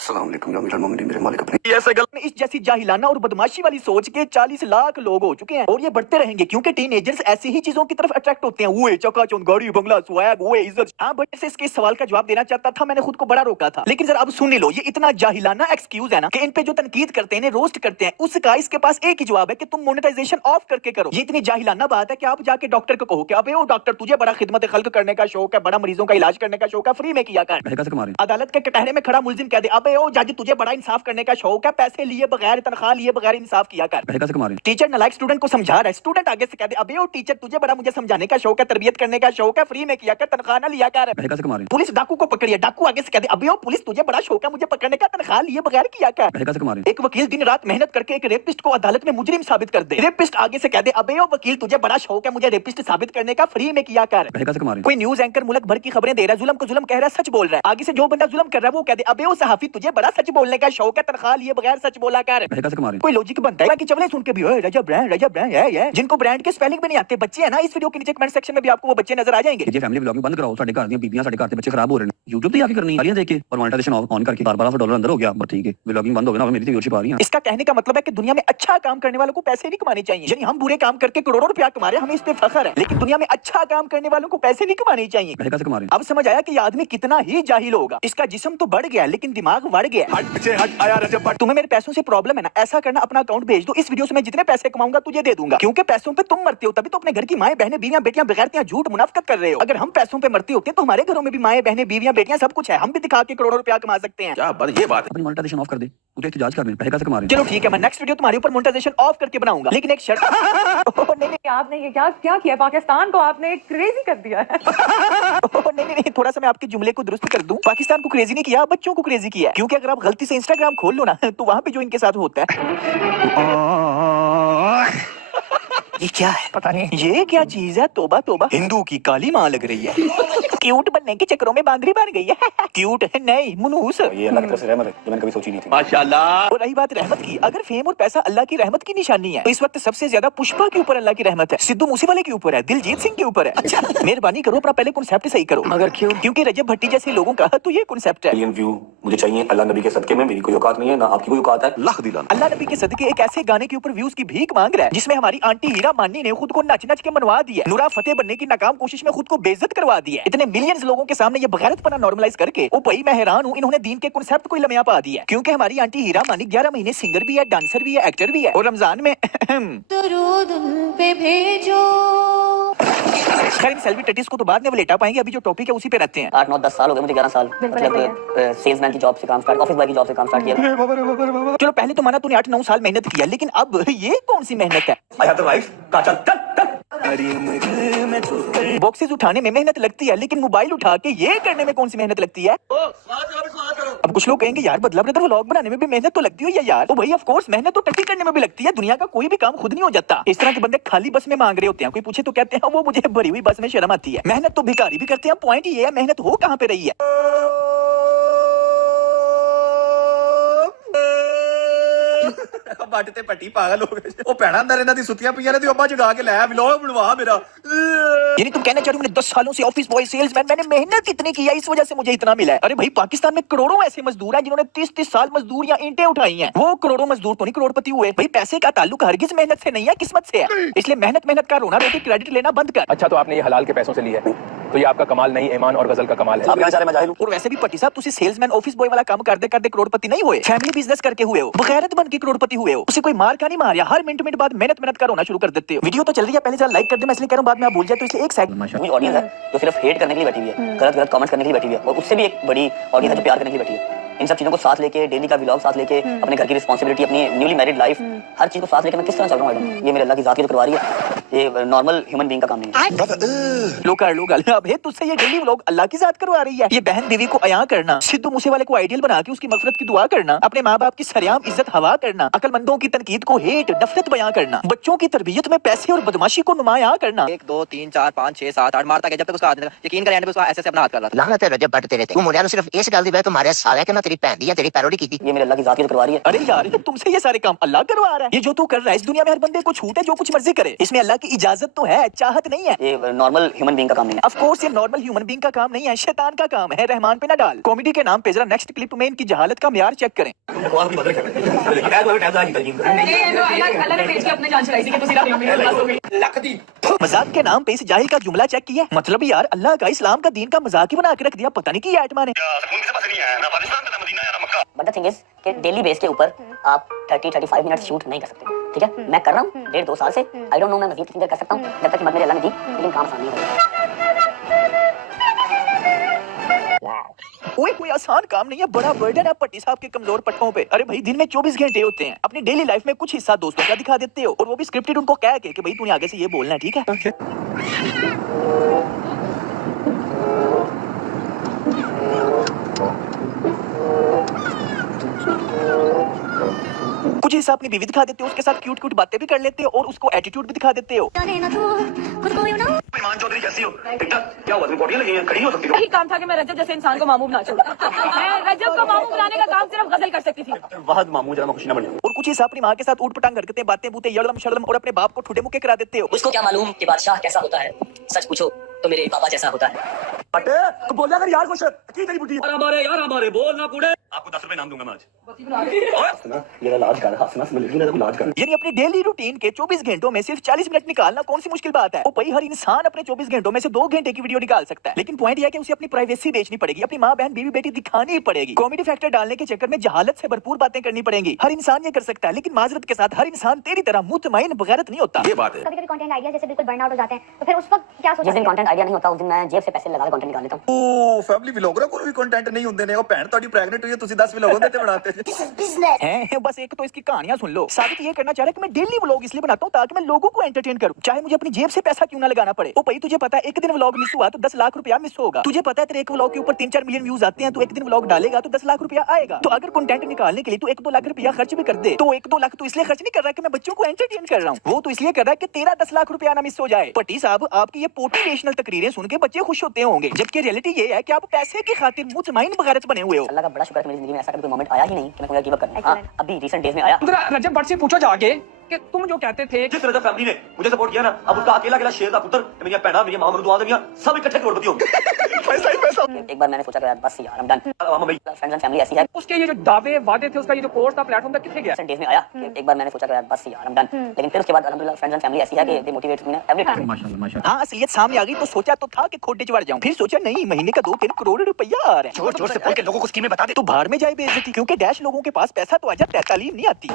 अस्सलाम वालेकुम या अमीरुल मोमिनीन, मेरे मालिक अपने ऐसे गल में इस जैसी जाहिलाना और बदमाशी वाली सोच के 40 लाख लोग हो चुके हैं और ये बढ़ते रहेंगे, क्योंकि टीनेजर्स ऐसी ही चीजों की तरफ अट्रैक्ट होते हैं। वो चकाचौंध गाड़ी बंगला स्वैग वो इज्जत। हाँ बट से इसके सवाल का जवाब देना चाहता था, मैंने खुद को बड़ा रोका था, लेकिन जरा अब सुन लो, ये इतना जाहिलाना एक्सक्यूज है ना कि इन पे जो तनकीद करते हैं, रोस्ट करते हैं, उसका इसके पास एक ही जवाब है कि तुम मोनेटाइजेशन ऑफ करके करो। ये इतनी जाहिलाना बात है कि आप जाके डॉक्टर को कहो कि अबे ओ डॉक्टर तुझे बड़ा खिदमत खल्क करने का शौक है, बड़ा मरीजों का इलाज करने का शौक है, फ्री में किया कर। अदालत के कटहरे में खड़ा मुलजिम कह दे अबे ओ जज तुझे बड़ा इंसाफ करने का शौक है, पैसे लिए बगैर, तनख्वाह लिए बगैर इंसाफ किया कर। टीचर नालायक स्टूडेंट को समझा रहा है, स्टूडेंट आगे से कह दे अबे ओ टीचर तुझे बड़ा मुझे समझाने का शौक है, तरबियत करने का शौक है, फ्री में किया कर, तनख्वाह ना लिया कर। पुलिस डाकू को पकड़ी है, डाकू आगे से कह दे अबे ओ पुलिस तुझे बड़ा शौक है मुझे पकड़ने का, तनख्वाह लिए बगैर किया कर। एक वकील दिन रात मेहनत करके एक रेपिस्ट को अदालत में मुजरिम साबित कर दे, रेपिस्ट आगे से कह दे अबे ओ वकील तुझे बड़ा शौक है मुझे रेपिस्ट साबित करने का, फ्री में किया कर। कोई न्यूज एंकर मुल्क भर की खबरें दे रहा है, जुल्म को जुल्म कह रहा है, सच बोल रहा है, आगे से जो बंदा जुल्म कर रहा है वो कह दे अबे ओ सहाफी तुझे बड़ा सच बोलने का शौक है, तनख्वाह लिए बगैर सच बोला कर। पैसे कैसे कमा रहे हैं? कोई लॉजिक बनता है? बाकी चवले सुन के भी ओए रजब ब्रांड है। जिनको ब्रांड के स्पेलिंग भी नहीं आते बच्चे हैं ना, इस वीडियो के नीचे कमेंट सेक्शन में भी आपको वो बच्चे नजर आ जाएंगे। ये फैमिली व्लॉगिंग बंद कराओ, साडे घर दी बीबियां साडे घर दे बच्चे खराब हो रहे हैं। YouTube पे आके करनी है देख के और मोनेटाइजेशन ऑन करके $1200 अंदर हो गया, बस ठीक है। व्लॉगिंग बंद हो गया ना, मेरी व्यूअरशिप आ रही है। इसका कहने का मतलब है कि दुनिया में अच्छा काम करने वालों को पैसे नहीं कमाने चाहिए। यानी हम बुरे काम करके करोड़ों रुपया कमा रहे हैं, हमें इस पे फख्र है, लेकिन दुनिया में अच्छा काम करने वालों को पैसे नहीं कमाने चाहिए। पैसे कैसे कमा रहे हैं? अब समझ आया कि ये आदमी कितना ही जाहिल होगा। इसका जिस्म तो बढ़ गया लेकिन दिमाग बढ़ गया। तुम्हें मेरे पैसों से प्रॉब्लम है ना, ऐसा करना अपना अकाउंट भेज दो, इस वीडियो से मैं जितने पैसे कमाऊंगा तुझे दे दूंगा, क्योंकि पैसों पे तुम मरते हो तभी तो अपने घर की माएं बहनें बीवियां बेटियां बगैरतियां झूठ मुनाफिकत कर रहे हो। अगर हम पैसों पे मरते होते तो हमारे घरों में भी माएं बहनें बीवियां बेटियां सब कुछ है, हम भी दिखा के करोड़ों रुपया कमा सकते हैं। क्या बात, ये बात अपनी मोनेटाइजेशन ऑफ कर दे, तुझे एहतजाज करने पैसे कैसे कमा रहे हैं? चलो ठीक है, मैं नेक्स्ट वीडियो तुम्हारे ऊपर मोनेटाइजेशन ऑफ करके बनाऊंगा, लेकिन एक शर्त। नहीं आपने ये क्या क्या किया? पाकिस्तान को आपने क्रेजी कर दिया है। नहीं, थोड़ा सा मैं आपके जुमले को दुरुस्त कर दूं। पाकिस्तान को क्रेजी नहीं किया, बच्चों को क्रेजी किया, क्योंकि अगर आप गलती से इंस्टाग्राम खोल लो ना तो वहाँ पे जो इनके साथ होता है। ये क्या है? पता नहीं ये क्या चीज है। तोबा तोबा, हिंदू की काली माँ लग रही है। क्यूट बनने के चक्करों में बांदरी बन गई है। क्यूट है नहीं, मनूस। ये अल्लाह की तरफ से रहमत है, ये मैंने कभी सोची नहीं थी। माशाल्लाह। और रही बात रहमत की, अगर फेम और पैसा अल्लाह की रहमत की निशानी है तो इस वक्त सबसे ज्यादा पुष्पा के ऊपर अल्लाह की रहमत है, सिद्धू मूसेवाले के ऊपर है, दिलजीत सिंह के ऊपर है। अच्छा मेहरबानी करो अपना पहले कॉन्सेप्ट सही करो। मगर क्यों? क्योंकि रजब भट्टी जैसे लोगों का तो ये कॉन्सेप्ट है। व्यू मुझे चाहिए अल्लाह नबी के सदके में, मेरी कोई औकात नहीं है, ना आपकी कोई औकात है। लाख दिलाना अल्लाह नबी के सदके एक ऐसे गाने के ऊपर व्यूज की भीख मांग रहा है जिसमें हमारी आंटी हीरा मानी ने खुद को नच नच के मनवा दिया, नुरा फतेह बनने की नाकाम कोशिश में खुद को बेइज्जत करवा दिया। इतने मिलियंस लोगों के सामने ये बगैरतपना नॉर्मलाइज करके ओ भाई मैं हैरान हूँ, इन्होंने दीन के कॉन्सेप्ट को लम्या पा दिया। क्योंकि हमारी आंटी हीरा मानी 11 महीने सिंगर भी है, डांसर भी है, एक्टर भी है, और रमजान में दरूद उन पे भेजो। खैर इन सेल्फी टटीज को तो बाद में लेटा पाएंगे, अभी जो टॉपिक है उसी पे रहते हैं। 8-9-10 साल हो गए मुझे, 11 साल मतलब सेल्समैन की जॉब से काम स्टार्ट, ऑफिस बॉय की जॉब से काम स्टार्ट किया। चलो पहले तो माना तूने 8-9 साल मेहनत किया, लेकिन अब ये कौन सी मेहनत है? आई हैव द राइट का चल बॉक्सेस उठाने में मेहनत लगती है, लेकिन मोबाइल उठा के ये करने में कौन सी मेहनत लगती है? अब कुछ लोग कहेंगे यार बदला ब्रदर व्लॉग बनाने में भी मेहनत तो लगती है यार। तो भाई ऑफ कोर्स मेहनत तो टट्टी करने में भी लगती है, दुनिया का कोई भी काम खुद नहीं हो जाता। इस तरह के बंदे खाली बस में मांग रहे होते हैं, कोई पूछे तो कहते हैं वो मुझे भरी हुई बस में शर्म आती है। मेहनत तो भिखारी भी करते हैं, पॉइंट ये है मेहनत हो कहाँ पे रही है। बाटते पट्टी पागल हो गए ਉਹ ਭੈਣਾ ਅੰਦਰ ਇਹਨਾਂ ਦੀ ਸੁੱਤੀਆਂ ਪਈਆਂ ਨੇ ਤੇ ਅੱਬਾ ਜਗਾ ਕੇ ਲੈ ਵਲੌਗ ਬਣਵਾ मेरा। यानी तुम कहना चाह रहे हो मैंने 10 सालों से ऑफिस बॉय सेल्समैन, मैंने मेहनत इतनी की है, इस वजह से मुझे इतना मिला है। अरे भाई पाकिस्तान में करोड़ों ऐसे मजदूर हैं जिन्होंने 30-30 साल मजदूर या ईंटें उठाई हैं, वो करोड़ों मजदूर तो नहीं करोड़पति हुए। भाई पैसे का ताल्लुक हरगिज मेहनत से नहीं है, किस्मत से है। इसलिए मेहनत का रोना रोटी क्रेडिट लेना बंद कर। अच्छा तो आपने ये हलाल के पैसों से ली है, तो ये आपका कमाल नहीं, ईमान और गजल का कमाल है। आप यहाँ जा रहे मैं जाहिल हूँ। और वैसे भी पट्टी साहब तुसी सेल्समैन ऑफिस बॉय वाला काम करते करते करोड़पति नहीं हुए, फैमिली बिजनेस करके हुए हो, बगैरत बन के करोड़पति हुए हो। उसे कोई मार का नहीं मारा, हर मिनट बाद मेहनत का रोना शुरू कर देते हो। वीडियो तो चल रही है, पहले जरा लाइक कर दे, मैं इसलिए कह रहा हूँ बाद में आप भूल जाए तो इसलिए एक सेकंड। कोई ऑडियंस है जो सिर्फ हेट करने के लिए बैठी हुई है, गलत कमेंट्स करने के लिए बैठी हुई है, और उससे भी एक बड़ी ऑडियंस है जो प्यार करने के लिए बैठी है। इन सब चीजों को साथ लेके, डेली का व्लॉग साथ लेके, अपने घर की रिस्पांसिबिलिटी, अपनी न्यूली मैरिड लाइफ, हर चीज को साथ लेके मैं किस तरह चल रहा हूँ, ये मेरे अल्लाह की जात की तो करवा रही है, ये नॉर्मल ह्यूमन बीइंग का काम नहीं है। लोग अबे तुझसे ये डेली व्लॉग अल्लाह की जात करवा रही है। ये बहन बीवी को अया करना, सिद्धू मूसेवाले को आइडियल बना के उसकी मगफिरत की दुआ करना, अपने माँ बाप की सरेआम इज्जत हवा करना, अकलमंदों की तनकीद को हेट नफरत बयां करना, बच्चों की तरबियत में पैसे और बदमाशी को नुमायां करना। 1 2 3 4 5 6 7 8 मारता गया जब तक उसका हाथ नहीं, यकीन कर एंड पे उसका ऐसे अपना हाथ कर रहा था। ਲਾਹਨਤ ਹੈ ਰਜਬ ਬੱਟ ਤੇਰੇ ਤੇ ਤੂੰ ਮੁੰਡਿਆਂ ਨੂੰ ਸਿਰਫ ਇਸ ਗੱਲ ਦੀ ਵਜ੍ਹਾ ਤੋਂ ਮਾਰਿਆ ਸਾਲਿਆ ਕਿ ਮੈਂ ਤੇਰੀ ਭੈਣ ਦੀ ਜਾਂ ਤੇਰੀ ਪੈਰੋਡੀ ਕੀਤੀ। ये मेरे अल्लाह की जात की तो करवा रही है। अरे यार तुमसे ये सारे काम अल्लाह करवा रहा है। ये जो तू कर रहा है इस दुनिया में हर बंदे को छूट है, जो कुछ मर्जी करे, इसमें अल्लाह की इजाजत तो है, चाहत नहीं है। ये नॉर्मल ह्यूमन बीइंग का काम नहीं है। ऑफ कोर्स ये नॉर्मल ह्यूमन बीइंग का काम नहीं है, शैतान का काम है। रहमान पे ना डाल। कॉमेडी के नाम पे जरा नेक्स्ट क्लिप में इनकी जहालत का म्यार चेक करें। मजाक के नाम पे इस जाहिल का जुमला चेक किया, मतलब यार अल्लाह का इस्लाम का दीन का मजाक ही बना के रख दिया, पता नहीं क्या आत्मा ने। बट द थिंग इज कि डेली बेस के ऊपर आप 30-35 मिनट शूट नहीं कर सकते, ठीक है? मैं कर रहा हूँ 1.5-2 साल से, आई डोंट नो मैं मजीद कितनी देर कर सकता हूँ, जब तक कि मत मेरे अल्लाह ने दी, लेकिन काम आसान नहीं होगा। कोई आसान काम नहीं है, बड़ा बर्डन है पट्टी साहब के कमजोर पट्टों पे। अरे भाई दिन में 24 घंटे होते हैं, अपनी डेली लाइफ में कुछ हिस्सा दोस्तों का दिखा देते हो, और वो भी स्क्रिप्टेड, उनको कह के कि भाई तूने आगे से ये बोलना है, ठीक है? कुछ हिस्सा अपनी बीवी दिखा देते हो, उसके साथ क्यूट क्यूट बातें भी कर लेते हो और उसको एटीट्यूड भी दिखा देते हो। ईमान चौधरी कैसी हो? ठीक ठाक? क्या हुआ? तुम कोटियां लगी हैं, खड़ी हो सकती हो? यही काम था कि मैं रजब जैसे इंसान को मामू बना सकूं। मैं रजब को मामू बनाने का काम सिर्फ गजल कर सकती थी। वाहद मामू जरा मैं खुशी ना बन जाऊं। और कुछ हिस्सा अपनी माँ के साथ ऊट पटांग हरकतें, बातें बूते, यड़म शड़म और अपने बाप को ठुडे मुक्के करा देते हो। उसको क्या मालूम कि बादशाह कैसा होता है, सच पूछो तो मेरे पापा जैसा होता है। अटे तो बोला कर यार कुछ की तेरी बुद्धि यार हमारे बोल ना कूड़े। आपको 10 रुपए नाम दूंगा मैं आज। हंसना ये इलाज कर, हंसना समझ लीजिए ना, इलाज कर। यानी अपनी डेली रूटीन के 24 घंटों में सिर्फ 40 मिनट निकालना कौन सी मुश्किल बात है? ओ भाई, हर इंसान अपने 24 घंटों में से 2 घंटे की वीडियो निकाल सकता है, लेकिन पॉइंट यह है कि उसे अपनी प्राइवेसी बेचनी पड़ेगी, अपनी माँ बहन बीवी बेटी दिखानी पड़ेगी। कॉमेडी फैक्टर डालने के चक्कर में जहालत से भरपूर बातें करनी पड़ेंगी। हर इंसान ये कर सकता है, लेकिन माजरत के साथ हर इंसान तेरी तरह मुतमईन बगैरत नहीं होता। ये बात है। कभी-कभी कंटेंट आइडिया जैसे बिल्कुल बर्नआउट हो जाते हैं, तो फिर उस वक्त क्या सोचते हैं? जिस दिन कंटेंट आइडिया नहीं होता उस दिन मैं जेब से पैसे लगा के कंटेंट निकाल लेता हूं। ओ फैमिली व्लॉगर को भी कंटेंट नहीं ਹੁੰਦੇ ਨੇ। ਉਹ ਭੈਣ ਤੁਹਾਡੀ ਪ੍ਰੈਗਨੈਂਟ ਹੋਈ ਹੈ, ਤੁਸੀਂ 10 व्लॉग ਹੁੰਦੇ ਤੇ ਬਣਾते हैं बस एक तो इसकी कहानियां सुन लो। साबित ये करना चाह रहा है कि मैं डेली व्लॉग इसलिए बनाता हूँ ताकि मैं लोगों को एंटरटेन करूँ, चाहे मुझे अपनी जेब से पैसा क्यों ना लगाना पड़े। ओ भाई, तुझे पता है एक दिन व्लॉग मिस हुआ तो 10 लाख रुपया मिस होगा। तुझे पता है तेरे एक व्लॉग के ऊपर 3-4 मिलियन व्यूज आते हैं, तो एक दिन व्लॉग डालेगा तो 10 लाख रुपया आएगा। तो अगर कंटेंट निकालने के लिए तू 1-2 लाख रुपया खर्च भी कर दे, तो 1-2 लाख तो इसलिए खर्च नहीं कर रहा है कि मैं बच्चों को एंटरटेन कर रहा हूँ, वो तो इसलिए कर रहा है कि तेरा 10 लाख रुपया ना मिस हो जाए। पट्टी साहब, आपकी ये मोटिवेशनल तकरीरें सुन के बच्चे खुश होते होंगे, जबकि रियलिटी ये है कि आप पैसे की खातिर मुतमईन बगैरत बने हुए हो। अल्लाह का बड़ा शुक्र है मेरी जिंदगी में ऐसा कभी कोई मोमेंट आया ही नहीं कि मैं कहूंगा गिव अप करना। हां, अभी रीसेंट डेज में आया। रजब भट्ट से पूछो जाके कि तुम जो कहते थे जिस रजब फैमिली ने मुझे सपोर्ट किया ना, अब उसका अकेला अकेला शेर का पुत्र, मेरी भैणा, मेरी मां, मेरी दुआ देनियां, सब इकट्ठे करोड़पति होंगे। पैसा ही पैसा। एक बार मैंने सोचा कि यार बस यार I am done. Friends and family ऐसी है। उसके ये जो दावे वादे थे, उसका ये जो कोर्स था, प्लेटफॉर्म था, कितने गया? रीसेंट डेज में आया कि एक बार मैंने सोचा कि यार बस यार आई एम डन, लेकिन फिर उसके बाद अल्हम्दुलिल्लाह फ्रेंड्स एंड फैमिली ऐसी है कि दे मोटिवेट मी एवरी टाइम। माशाल्लाह माशाल्लाह। हाँ, असलियत सामने आ गई तो सोचा तो था कि खोटे चढ़ जाऊं, फिर सोचा नहीं, महीने का 2-3 करोड़ रुपया आ रहा है। जोर जोर से बोल के लोगों को स्कीमें बता दे। तो भाड़ में जाए बेइज्जती, क्योंकि डैश लोगों के पास पैसा तो आ जाता है, तालीम नहीं आती।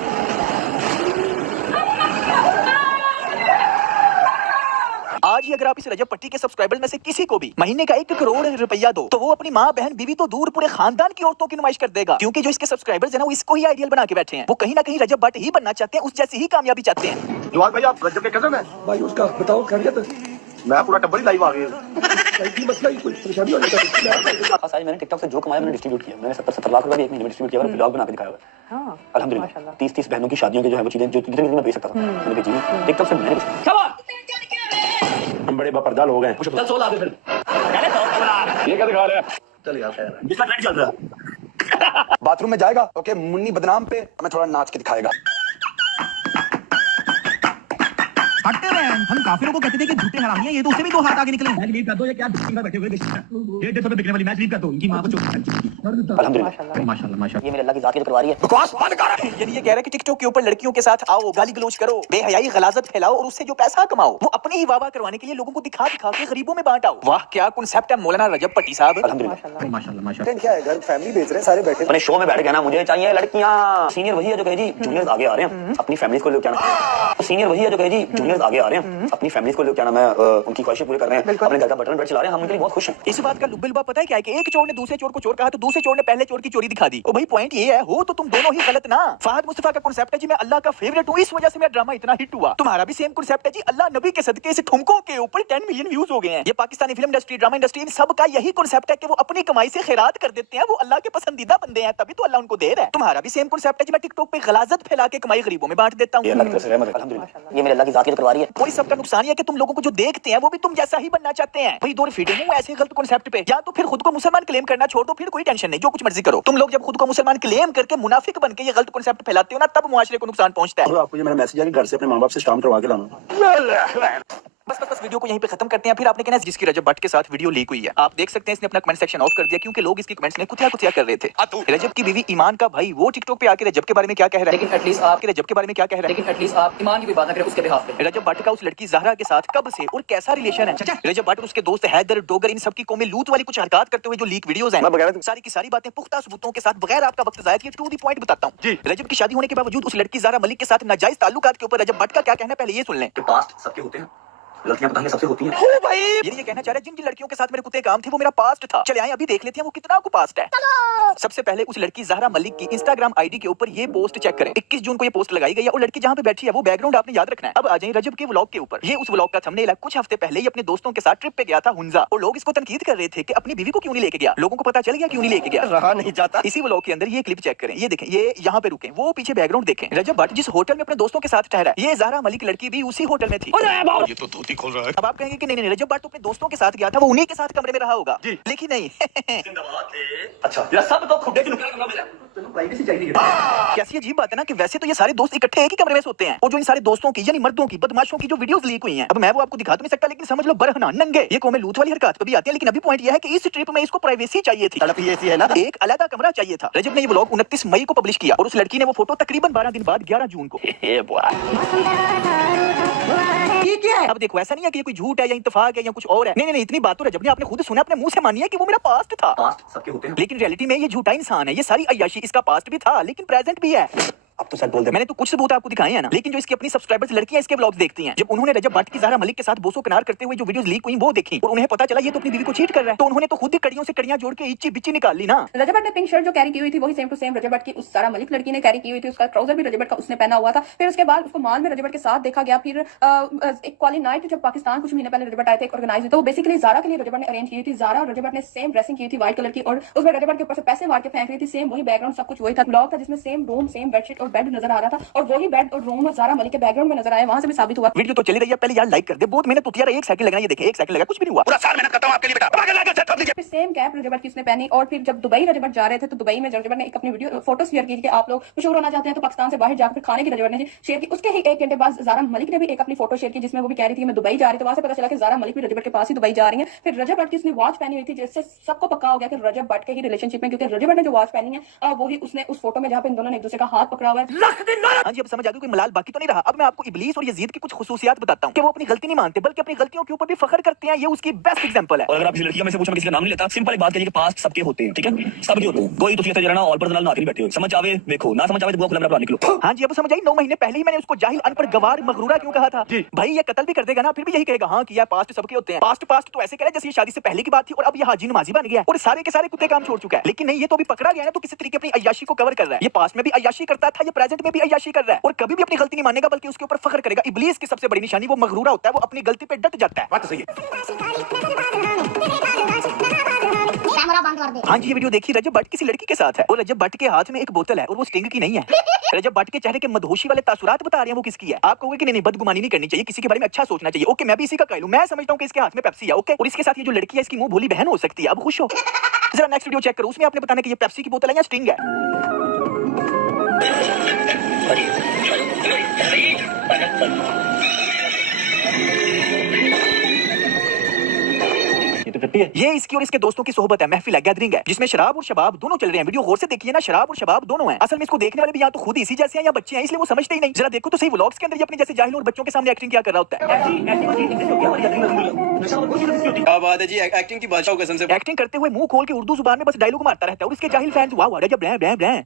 आज ही अगर आप इस रजब पट्टी के सब्सक्राइबर्स में से किसी को भी महीने का 1 करोड़ रुपया दो, तो वो अपनी माँ बहन बीवी तो दूर पूरे खानदान की औरतों की नुमाइश कर देगा, क्योंकि जो इसके सब्सक्राइबर्स हैं ना, वो इसको ही आइडियल बना के बैठे हैं। वो कहीं ना कहीं रजब भट्ट ही बनना चाहते हैं, उस जैसी ही कामयाबी चाहते हैं। जवाब भाई, आप रजब के कजन है भाई? उसका बताओ खैरियत। मैं पूरा टब्बर ही लाइव आ गया। मसला ही कोई परेशानी हो जाता है। सारी मैंने टिकटॉक से जो कमाया मैंने डिस्ट्रीब्यूट किया। मैंने 70-70 लाख रुपए भी एक महीने में डिस्ट्रीब्यूट किया और व्लॉग बना के दिखाया हुआ है। हां, अल्हम्दुलिल्लाह 30-30 बहनों की शादियों के जो है वो चीजें जो जितनी मैं बेच सकता था मैंने बेची हैं। टिकटॉक से मैंने हम बड़े बेपर्दा लोग हैं। चल 16 दे फिर। ये क्या दिखा रहे हैं? चल यार खैर है। इसका ट्रेंड चल रहा है। बाथरूम में जाएगा, ओके, मुन्नी बदनाम पे हमें थोड़ा नाच के दिखाएगा। हटते रहे, हम काफिरों को कहते थे कि झूठे हरामी हैं, ये तो उससे भी 2 हाथ आगे निकले। मैच लीव कर दो, ये क्या बिस्किट में बैठे हुए 150 रुपए बिकने वाली मैच लीव कर दो, इनकी मां को चोट। अल्हम्दुलिल्लाह माशाल्लाह माशाल्लाह। ये मेरे अल्लाह की जात की तो करवा रही है। बकवास बंद कर। यानी ये कह रहा है कि टिकटॉक के ऊपर लड़कियों के साथ आओ, गाली गलौज करो, बेहयाई गलाजत फैलाओ और उससे जो पैसा कमाओ वो अपनी ही वाह करवाने के लिए लोगों को दिखा दिखा के गरीबों में बांट आओ। वाह, क्या कॉन्सेप्ट है मौलाना रजब पट्टी साहब। अल्हम्दुलिल्लाह माशाल्लाह माशाल्लाह। क्या है, घर फैमिली बेच रहे हैं, सारे बैठे अपने शो में बैठ गया ना, मुझे चाहिए लड़कियां। सीनियर वही है जो कहे जी जूनियर्स आगे आ रहे हैं, अपनी फैमिलीज को लेकर आना। सीनियर वही है जो कहे जी जूनियर्स आगे आ रहे हैं, अपनी फैमिलीज को लेकर आना। मैं उनकी ख्वाहिशें पूरी कर रहे हैं, अपने घर का बटन चला रहे हैं, हम उनके लिए बहुत खुश हैं। इस बात का लुब्बा पता है क्या है कि एक चोर ने दूसरे चोर को चोर कहा तो दूसरे चोर ने पहले चोर की चोरी दिखा दी। ओ भाई, पॉइंट ये है, हो तो तुम दोनों ही गलत ना। फहद मुस्तफा का कॉन्सेप्ट है जी मैं अल्लाह का फेवरेट हूँ, इस वजह से मेरा ड्रामा इतना हिट हुआ। तुम्हारा भी सेम कॉन्सेप्ट है जी, अल्लाह नबी के सदके इस ठुमकों के ऊपर 10 मिलियन व्यूज हो गए हैं। ये Pakistani film industry, drama industry, इन सब का यही कॉन्सेप्ट है कि वो अपनी कमाई से खैरात कर देते हैं। वो अल्लाह के पसंदीदा बंदे हैं, तभी तो अल्लाह उनको दे रहा है। तुम्हारा भी सेम कॉन्सेप्ट है जी, मैं टिकटॉक पे गलाजत फैला के कमाई गरीबों में बांट देता हूँ। अल्हम्दुलिल्लाह ये मेरे अल्लाह की जात की तो करवा रही है। कोई सबका नुकसान ही है कि तुम लोगों को जो देखते हैं वो भी तुम जैसा ही बनना चाहते हैं। भाई दो फीटे हूँ ऐसे गलत कॉन्सेप्ट पे, या तो फिर खुद को मुसलमान क्लेम करना छोड़ दो, फिर कोई टेंशन नहीं, जो कुछ मर्जी करो। तुम लोग जब खुद को मुसलमान क्लेम करके मुनाफिक बन के ये गलत कॉन्सेप्ट फैलाते हो ना, तब मुआशरे को नुकसान पहुंचता है। आपको ये मेरा मैसेज है कि घर से अपने माँ बाप से स्टाम्प करवा के लाना। बस वीडियो को यहीं पे खत्म करते हैं। फिर आपने कहना जिसकी रजब भट्ट के साथ वीडियो लीक हुई है, आप देख सकते हैं इसने अपना कमेंट सेक्शन ऑफ कर दिया क्योंकि लोग इसकी कमेंट्स में कुतिया कर रहे थे। रजब की बीवी ईमान का भाई वो टिकटॉक पे आके रजब के बारे में क्या कह रहा है, लेकिन एटलीस्ट आपके रजब के बारे में क्या कह रहा है, लेकिन एटलीस्ट आप ईमान की कोई बात ना करें उसके बिहाफ पे। रजब भट्ट का उस लड़की ज़हरा के साथ कब से और कैसा रिलेशन है? रजब भट्ट उसके दोस्त हैदर, डोगर, इन सबकी कौमें लूत वाली कुछ हरकत करते हुए जो लीक वीडियोस हैं, सारी की सारी बातें पुख्ता सबूतों के साथ बगैर आपका वक्त जाया किए टू द पॉइंट बताता हूँ। रजब की शादी होने के बावजूद उस लड़की ज़हरा मलिक के साथ नाजायज ताल्लुकात के ऊपर रजब भट्ट का क्या कहना है, पहले ये सुन लें। पास्ट सबके होते हैं, गलतियां पता है सबसे होती हैं। ओ भाई ये कहना चाह रहा है जिन जिन लड़कियों के साथ मेरे कुत्ते काम थे वो मेरा पास्ट था। चले आए अभी देख लेते हैं वो कितना को पास्ट है। सबसे पहले उस लड़की ज़हरा मलिक की इंस्टाग्राम आईडी के ऊपर ये पोस्ट चेक करें। 21 जून को ये पोस्ट लगाई गई है और लड़की जहाँ पे बैठी है वो बैकग्राउंड आपने याद रखना है। अब आ जाए रजब के व्लॉग के ऊपर। ये उस व्लॉग का थंबनेल है। कुछ हफ्ते पहले ही अपने दोस्तों के साथ ट्रिप पे गया था हुंजा और लोग इसको तनकीद कर रहे थे कि अपनी बीवी को क्यों नहीं लेके गया। लोगों को पता चल गया क्यों नहीं लेके गया, रहा नहीं जाता। इसी व्लॉग के अंदर ये क्लिप चेक करें। ये देखें, ये यहाँ पे रुके, वो पीछे बैकग्राउंड देखें। रजब भट्ट जिस होटल में अपने दोस्तों के साथ ठहरा, ये ज़हरा मलिक लड़की भी उसी होटल में थी। ये तो धोती खोल रहा है। अब आप कहेंगे कि नहीं रजब भट्ट तो अपने दोस्तों के साथ गया था, वो उन्हीं के साथ कमरे में रहा होगा, लेकिन नहीं। अच्छा यार सब तो खुदे से कमरा मिला, प्राइवेसी चाहिए। कैसी अजीब बात है ना कि वैसे तो ये सारे दोस्त इकट्ठे एक ही कमरे में सोते हैं और जो इन सारे दोस्तों की यानी मर्दों की बदमाशों की जो वीडियोस लीक हुई हैं, अब मैं वो आपको दिखा तो नहीं सकता, लेकिन समझ लो बरहना नंगे ये कौमें लूट वाली हरकत पे भी आती है। लेकिन अभी पॉइंट ये है कि इस ट्रिप में इसको प्राइवेसी चाहिए थी, तड़प ऐसी है ना, एक अलग कमरा चाहिए था। रजब ने ये व्लॉग 29 मई को पब्लिश किया और उस लड़की ने वो फोटो तकरीबन 12 दिन बाद 11 जून को। ये क्या है? अब देखो ऐसा नहीं है कि ये कोई झूठ है या इत्तेफाक है या कुछ और है। नहीं, इतनी बात तो रजब ने आपने खुद सुना, अपने मुंह से मानी है कि वो मेरा पास्ट था। पास्ट सबके होते हैं, लेकिन रियलिटी में ये झूठा इंसान है। ये सारी अय्याशी इसका पास्ट भी था लेकिन प्रेजेंट भी है। अब तो सच बोल दे। मैंने तो कुछ सबूत आपको दिखाए हैं ना, लेकिन जो इसकी अपनी सब्सक्राइबर्स लड़कियां इसके व्लॉग्स देखती हैं, जब उन्होंने रजब भट्ट की ज़हरा मलिक के साथ बोसो कनार करते हुए जो वीडियोस लीक हुई वो देखी और उन्हें पता चला ये तो अपनी बीवी को चीट कर रहा है, तो उन्होंने तो खुद ही कड़ियों से कड़ियां जोड़ के इच्ची बिच्ची निकाल ली ना। रजब भट्ट ने पिंक शर्ट जो कैरी की हुई थी वही सेम टू सेम रजब भट्ट की उस ज़हरा मलिक लड़की ने कैरी की हुई थी। उसका ट्राउजर भी रजब भट्ट का उसने पहना हुआ था। फिर उसके बाद उसको मॉल में रजब भट्ट के साथ देखा गया। फिर एक कॉली नाइट जब पाकिस्तान कुछ महीने पहले रजब भट्ट आए थे ऑर्गेनाइज हुई, तो बेसिकली ज़ारा के लिए रजब भट्ट ने अरेंज की थी। ज़ारा और रजब भट्ट ने सेम ड्रेसिंग की थी व्हाइट कलर की और उसमें रजब भट्ट के ऊपर से पैसे मार के फेंक रही थी। सेम वही बैकग्राउंड सब कुछ वही था। ब्लॉग था जिसमें सेम रूम सेम बेडशीट और बेड नजर आ रहा था और वही बेड और रूम ज़हरा मलिक के बैकग्राउंड में नजर आया। वहां से भी साबित हुआ। वीडियो तो चली रही है, पहले यार लाइक कर दे, बहुत मेहनत होती है। 1 सेकंड लगना, ये देखें 1 सेकंड लगा, कुछ भी नहीं हुआ। पूरा साल मेहनत करता हूं आपके लिए बेटा। फिर सेम कैप रजब भट्ट की उसने पहनी और फिर जब दुबई रजब भट्ट जा रहे थे तो दुबई में रजब भट्ट ने एक अपनी वीडियो फोटो शेयर की कि आप लोग मशहूर होना चाहते हैं तो पाकिस्तान से बाहर जाकर खाने की रजब भट्ट ने शेयर की। उसके ही 1 घंटे बाद ज़हरा मलिक ने भी एक अपनी फोटो शेयर की जिसमें वो भी कह रही थी मैं दुबई जा रही थी। वहां से पता चला कि ज़हरा मलिक भी रजब भट्ट के पास ही दुबई जा रही है। फिर रजब भट्ट की उसने वॉच पहनी हुई थी जिससे सबको पक्का हो गया कि रजब भट्ट के ही रिलेशनशिप में, क्योंकि रजब भट्ट ने जो वॉच पहनी है वही उसने उस फोटो में जहां पे इन दोनों ने एक दूसरे का हाथ पकड़ा हुआ है। हाँ जी, अब समझ आ गई, कोई मलाल बाकी तो नहीं रहा। अब मैं आपको इब्लीस और यजीद की कुछ खुसूसियात बताता हूँ कि वो अपनी गलती नहीं मानते बल्कि अपनी गलतियों के ऊपर भी फख्र करते हैं। ये उसकी बेस्ट एग्जांपल है। और अगर आप किसी लड़की में से पूछो, मैं किसी का नाम नहीं लेता, सिंपल एक बात कहिए कि पास्ट सबके होते हैं, ठीक है, सबके होते हैं। कोई तुसी जरा ना और पर दलाल ना आके बैठे हो, समझ आवे देखो, ना समझ आवे तो खुला मेरा निकलो। हाँ जी, अब समझ आई। 9 महीने पहले ही मैंने उसको जाहिल अनपढ़ गवार मगरूरा क्यों कहा था। भाई ये कत्ल भी कर देगा ना फिर भी यही कहेगा हाँ किया, पास्ट सबके होते हैं। पास्ट तो ऐसे करे जैसे ये शादी से पहले की बात थी और अब ये हाजी नमाजी बन गया और सारे के सारे कुत्ते काम छोड़ चुका है। लेकिन नहीं, ये तो अभी पकड़ा गया ना तो किसी तरीके अपनी अय्याशी को कवर कर रहा है। ये पास्ट में भी अय्याशी करता था, ये प्रेजेंट में भी अय्याशी कर रहा है और कभी भी अपनी गलती नहीं मानेगा बल्कि उसके ऊपर फख्र करेगा। इब्लीस की सबसे बड़ी निशानी वो मगरूरा होता है, वो अपनी गलती पे डट जाता है। बात सही है। हाँ जी, ये वीडियो देखिए, रजब भट्ट किसी लड़की के साथ है और रजब भट्ट के हाथ में एक बोतल है और वो स्टिंग की नहीं है। रजब भट्ट के चेहरे के मदहोशी वाले तासुरात बता रहे हैं वो किसकी है। आप कहोगे कि नहीं बदगुमानी नहीं करनी चाहिए, किसी के बारे में अच्छा सोचना चाहिए। ओके, मैं भी इसी का कायल हूं। मैं समझता हूं कि इसके हाथ में पेप्सी है, ओके, और इसके साथ ये जो लड़की है इसकी मुंह भोली बहन हो सकती है। अब खुश हो। जरा नेक्स्ट वीडियो चेक करो, उसमें आपने बताना कि ये पेप्सी की बोतल है या स्टिंग है। ये इसकी और इसके दोस्तों की सोहबत है, महफिल है, गैदरिंग है जिसमें शराब और शबाब दोनों चल रहे हैं। वीडियो गौर से देखिए ना, शराब और शबाब दोनों हैं। असल में इसको देखने वाले भी या तो खुद इसी जैसे हैं या बच्चे हैं, इसलिए वो समझते ही नहीं। जरा देखो तो सही, व्लॉग्स के अंदर ये अपने जैसे जाहिल और बच्चों के सामने एक्टिंग क्या कर रहा होता है। क्या बात है जी, एक्टिंग की बादशाह कसम से। एक्टिंग करते हुए मुंह खोल के उर्दू जुबान में बस डायलॉग मारता रहता है और इसके जाहिल फैंस वाह रजब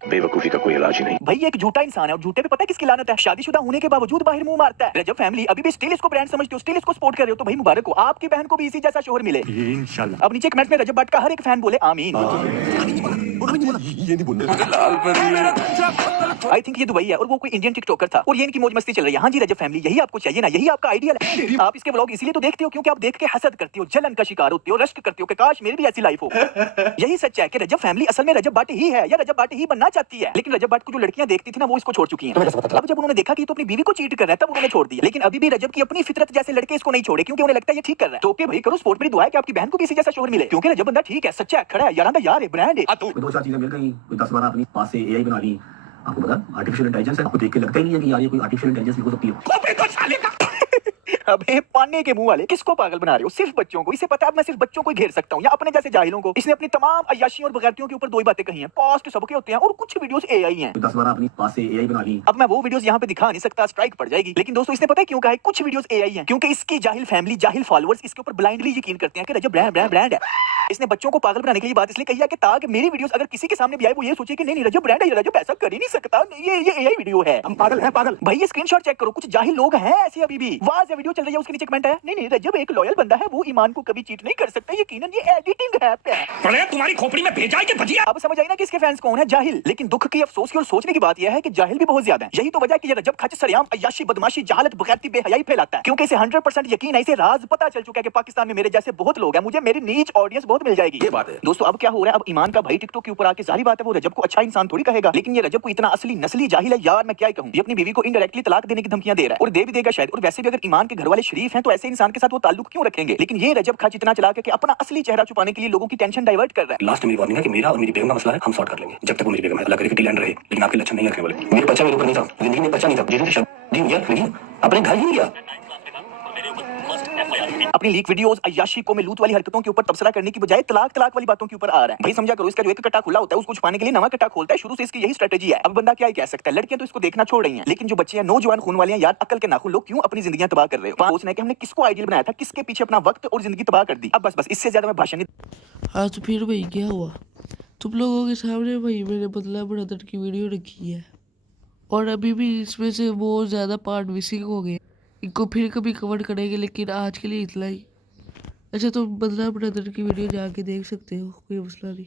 बेवकूफी का कोई इलाज ही नहीं। भाई ये एक झूठा इंसान है और झूठे पे पता है किसकी लानत है, शादीशुदा होने के बावजूद बाहर मुंह मारता है। रजब फैमिली अभी भी स्टिल इसको ब्रांड समझते हो, स्टिल इसको सपोर्ट कर रहे हो, तो भाई मुबारक हो, आपकी बहन को भी इसी जैसा शोहर मिले इंशाल्लाह। अब नीचे कमेंट में रजब भट्ट का हर एक फैन बोले आमीन। आई थिंक ये दुबई है और वो कोई इंडियन टिकटॉकर था और ये इनकी मौज मस्ती चल रही है। हाँ जी रजब फैमिली, यही आपको चाहिए ना, यही आपका आइडियल है। आप इसके व्लॉग इसीलिए तो देखते हो क्योंकि आप देख के हसद करती हो, जलन का शिकार होती हो, रश्क करती हो कि काश मेरी भी ऐसी लाइफ हो। यही सच है कि रजब फैमिली असल में रजब भट्ट ही है या रजब भट्ट ही बनना चाहती है। लेकिन रजब भट्ट को जो लड़कियां देखती थी ना वो इसको छोड़ चुकी हैं। अब जब उन्होंने देखा कि तो अपनी बीवी को चीट कर रहा है तब उन्होंने छोड़ दिया। लेकिन अभी भी रजब की अपनी फितरत जैसे लड़के इसको नहीं छोड़े क्योंकि उन्हें लगता है ये ठीक कर रहा है। तो ओके भाई, करो सपोर्ट, मेरी दुआ है कि आपकी बहन को भी इसी जैसा शोहर मिले क्योंकि रजब बंदा ठीक है, सच्चा है, खड़ा है, यार का यार है, ब्रांड है। 2-4 चीजें मिल गई, 10-12 अपनी पास से एआई बना ली। आपको पता आर्टिफिशियल इंटेलिजेंस है, आपको देख के लगता ही नहीं है कि यार ये कोई आर्टिफिशियल इंटेलिजेंस भी हो सकती है। अबे पाने के मुंह वाले, किसको पागल बना रहे हो? सिर्फ बच्चों को। इसे पता है अब मैं सिर्फ बच्चों को ही घेर सकता हूँ या अपने जैसे जाहिलों को। इसने अपनी तमाम अय्याशियों और बगैरतियों के ऊपर दो ही बातें कही हैं, पास्ट सबके होते हैं और कुछ वीडियोस एआई हैं। 10-12 अपनी पास से एआई बना ली। अब मैं वो वीडियोस यहाँ पे दिखा नहीं सकता, स्ट्राइक पड़ जाएगी। लेकिन दोस्तों इसने पता है क्यों कहा है कुछ वीडियोस एआई हैं? क्योंकि इसकी जाहिल फैमिली, जाहिल फॉलोअर्स इसके ऊपर ब्लाइंडली यकीन करते हैं कि रजब ब्रांड है। इसने बच्चों को पागल बनाने के लिए बात इसलिए कही है कि ताकि मेरी वीडियोस अगर किसी के सामने भी आए वो ये सोचे कि नहीं रजब ब्रांड है, रजब ऐसा कर ही नहीं सकता, ये एआई वीडियो है। हम पागल है, पागल। भाई ये स्क्रीनशॉट चेक करो, कुछ जाहिल लोग हैं ऐसे अभी भी। वाज वीडियो चल रही है उसके नीचे कमेंट है, नहीं रजब एक लॉयल बंदा है, वो ईमान को कभी चीट नहीं कर सकता, यकीनन ये एडिटिंग है। तुम्हारी खोपड़ी में भेजा है कि भजिया। अब समझ आई ना कि इसके फैंस कौन है? जाहिल। लेकिन दुख की, अफसोस की और सोचने की बात यह है कि जाहिल भी बहुत ज्यादा है। यही तो वजह है कि ये रजब खच सरेआम अय्याशी, बदमाशी, जहालत, बगैरती, बेहयाई फैलाता है, क्योंकि इसे 100% यकीन है, इसे राज पता चल चुका है कि पाकिस्तान में मेरे जैसे बहुत लोग हैं, मुझे मेरी नीच ऑडियंस बहुत मिल जाएगी। ये बात है दोस्तों। अब क्या हो रहा है, अब ईमान का भाई टिकटॉक के ऊपर आके जाहिर बात है वो रजब को अच्छा इंसान थोड़ी कहेगा, लेकिन ये रजब को इतना असली नस्ली जाहिल है यार, मैं क्या ही कहूं। ये अपनी बीवी को इनडायरेक्टली तलाक देने की धमकियां दे रहा है और दे भी देगा शायद। और वैसे भी अगर ईमान के घर वाले शरीफ हैं तो ऐसे इंसान के साथ वो ताल्लुक क्यों रखेंगे? लेकिन ये रजब खच इतना चला के अपना असली चेहरा छुपाने के लिए लोगों की टेंशन डाइवर्ट कर रहा है। लास्ट मेरी वार्निंग है कि मेरा और मेरी बेगम का मसला है, हम सॉर्ट कर लेंगे। जब तक वो मेरी बेगम है, अल्लाह करे कि टीलैंड रहे, लेकिन आपके लक्षण नहीं रखने वाले। मेरे बच्चा मेरे ऊपर नहीं था, जिंदगी में बच्चा नहीं था, जी भैया लेकिन अपने घर ही नहीं गया। अपनी लीक वीडियोस, अय्याशी को लूट वाली हरकतों के ऊपर तबसरा करने की बजाय तलाक वाली बातों के ऊपर आ रहा है। भाई समझा करो, इसका जो एक कट्टा खुला होता है उसको छुपाने के लिए नवा कट्टा खोलता है। शुरू से इसकी यही स्ट्रेटेजी है। अब बंदा क्या ही कह सकता है, लड़कियां तो इसको देखना छोड़ रही हैं, लेकिन जो बच्चे हैं, नौजवान खून वाले हैं यार, अकल के नाखून लोग क्यों अपनी जिंदगियां तबाह कर रहे हो? सोचना है कि हमने किसको आइडियल बनाया था, किसके पीछे अपना वक्त और जिंदगी तबाह कर दी। अब बस इससे ज्यादा मैं भाषण नहीं। हाँ तो फिर भाई क्या हुआ, तुम लोगों के सामने भाई मैंने बदला ब्रदर की वीडियो रखी है और अभी भी इसमें से बहुत ज़्यादा पार्ट मिसिंग हो गए, इनको फिर कभी कवर करेंगे, लेकिन आज के लिए इतना ही। अच्छा तो बदला ब्रदर की वीडियो जाके देख सकते हो, कोई मसला नहीं।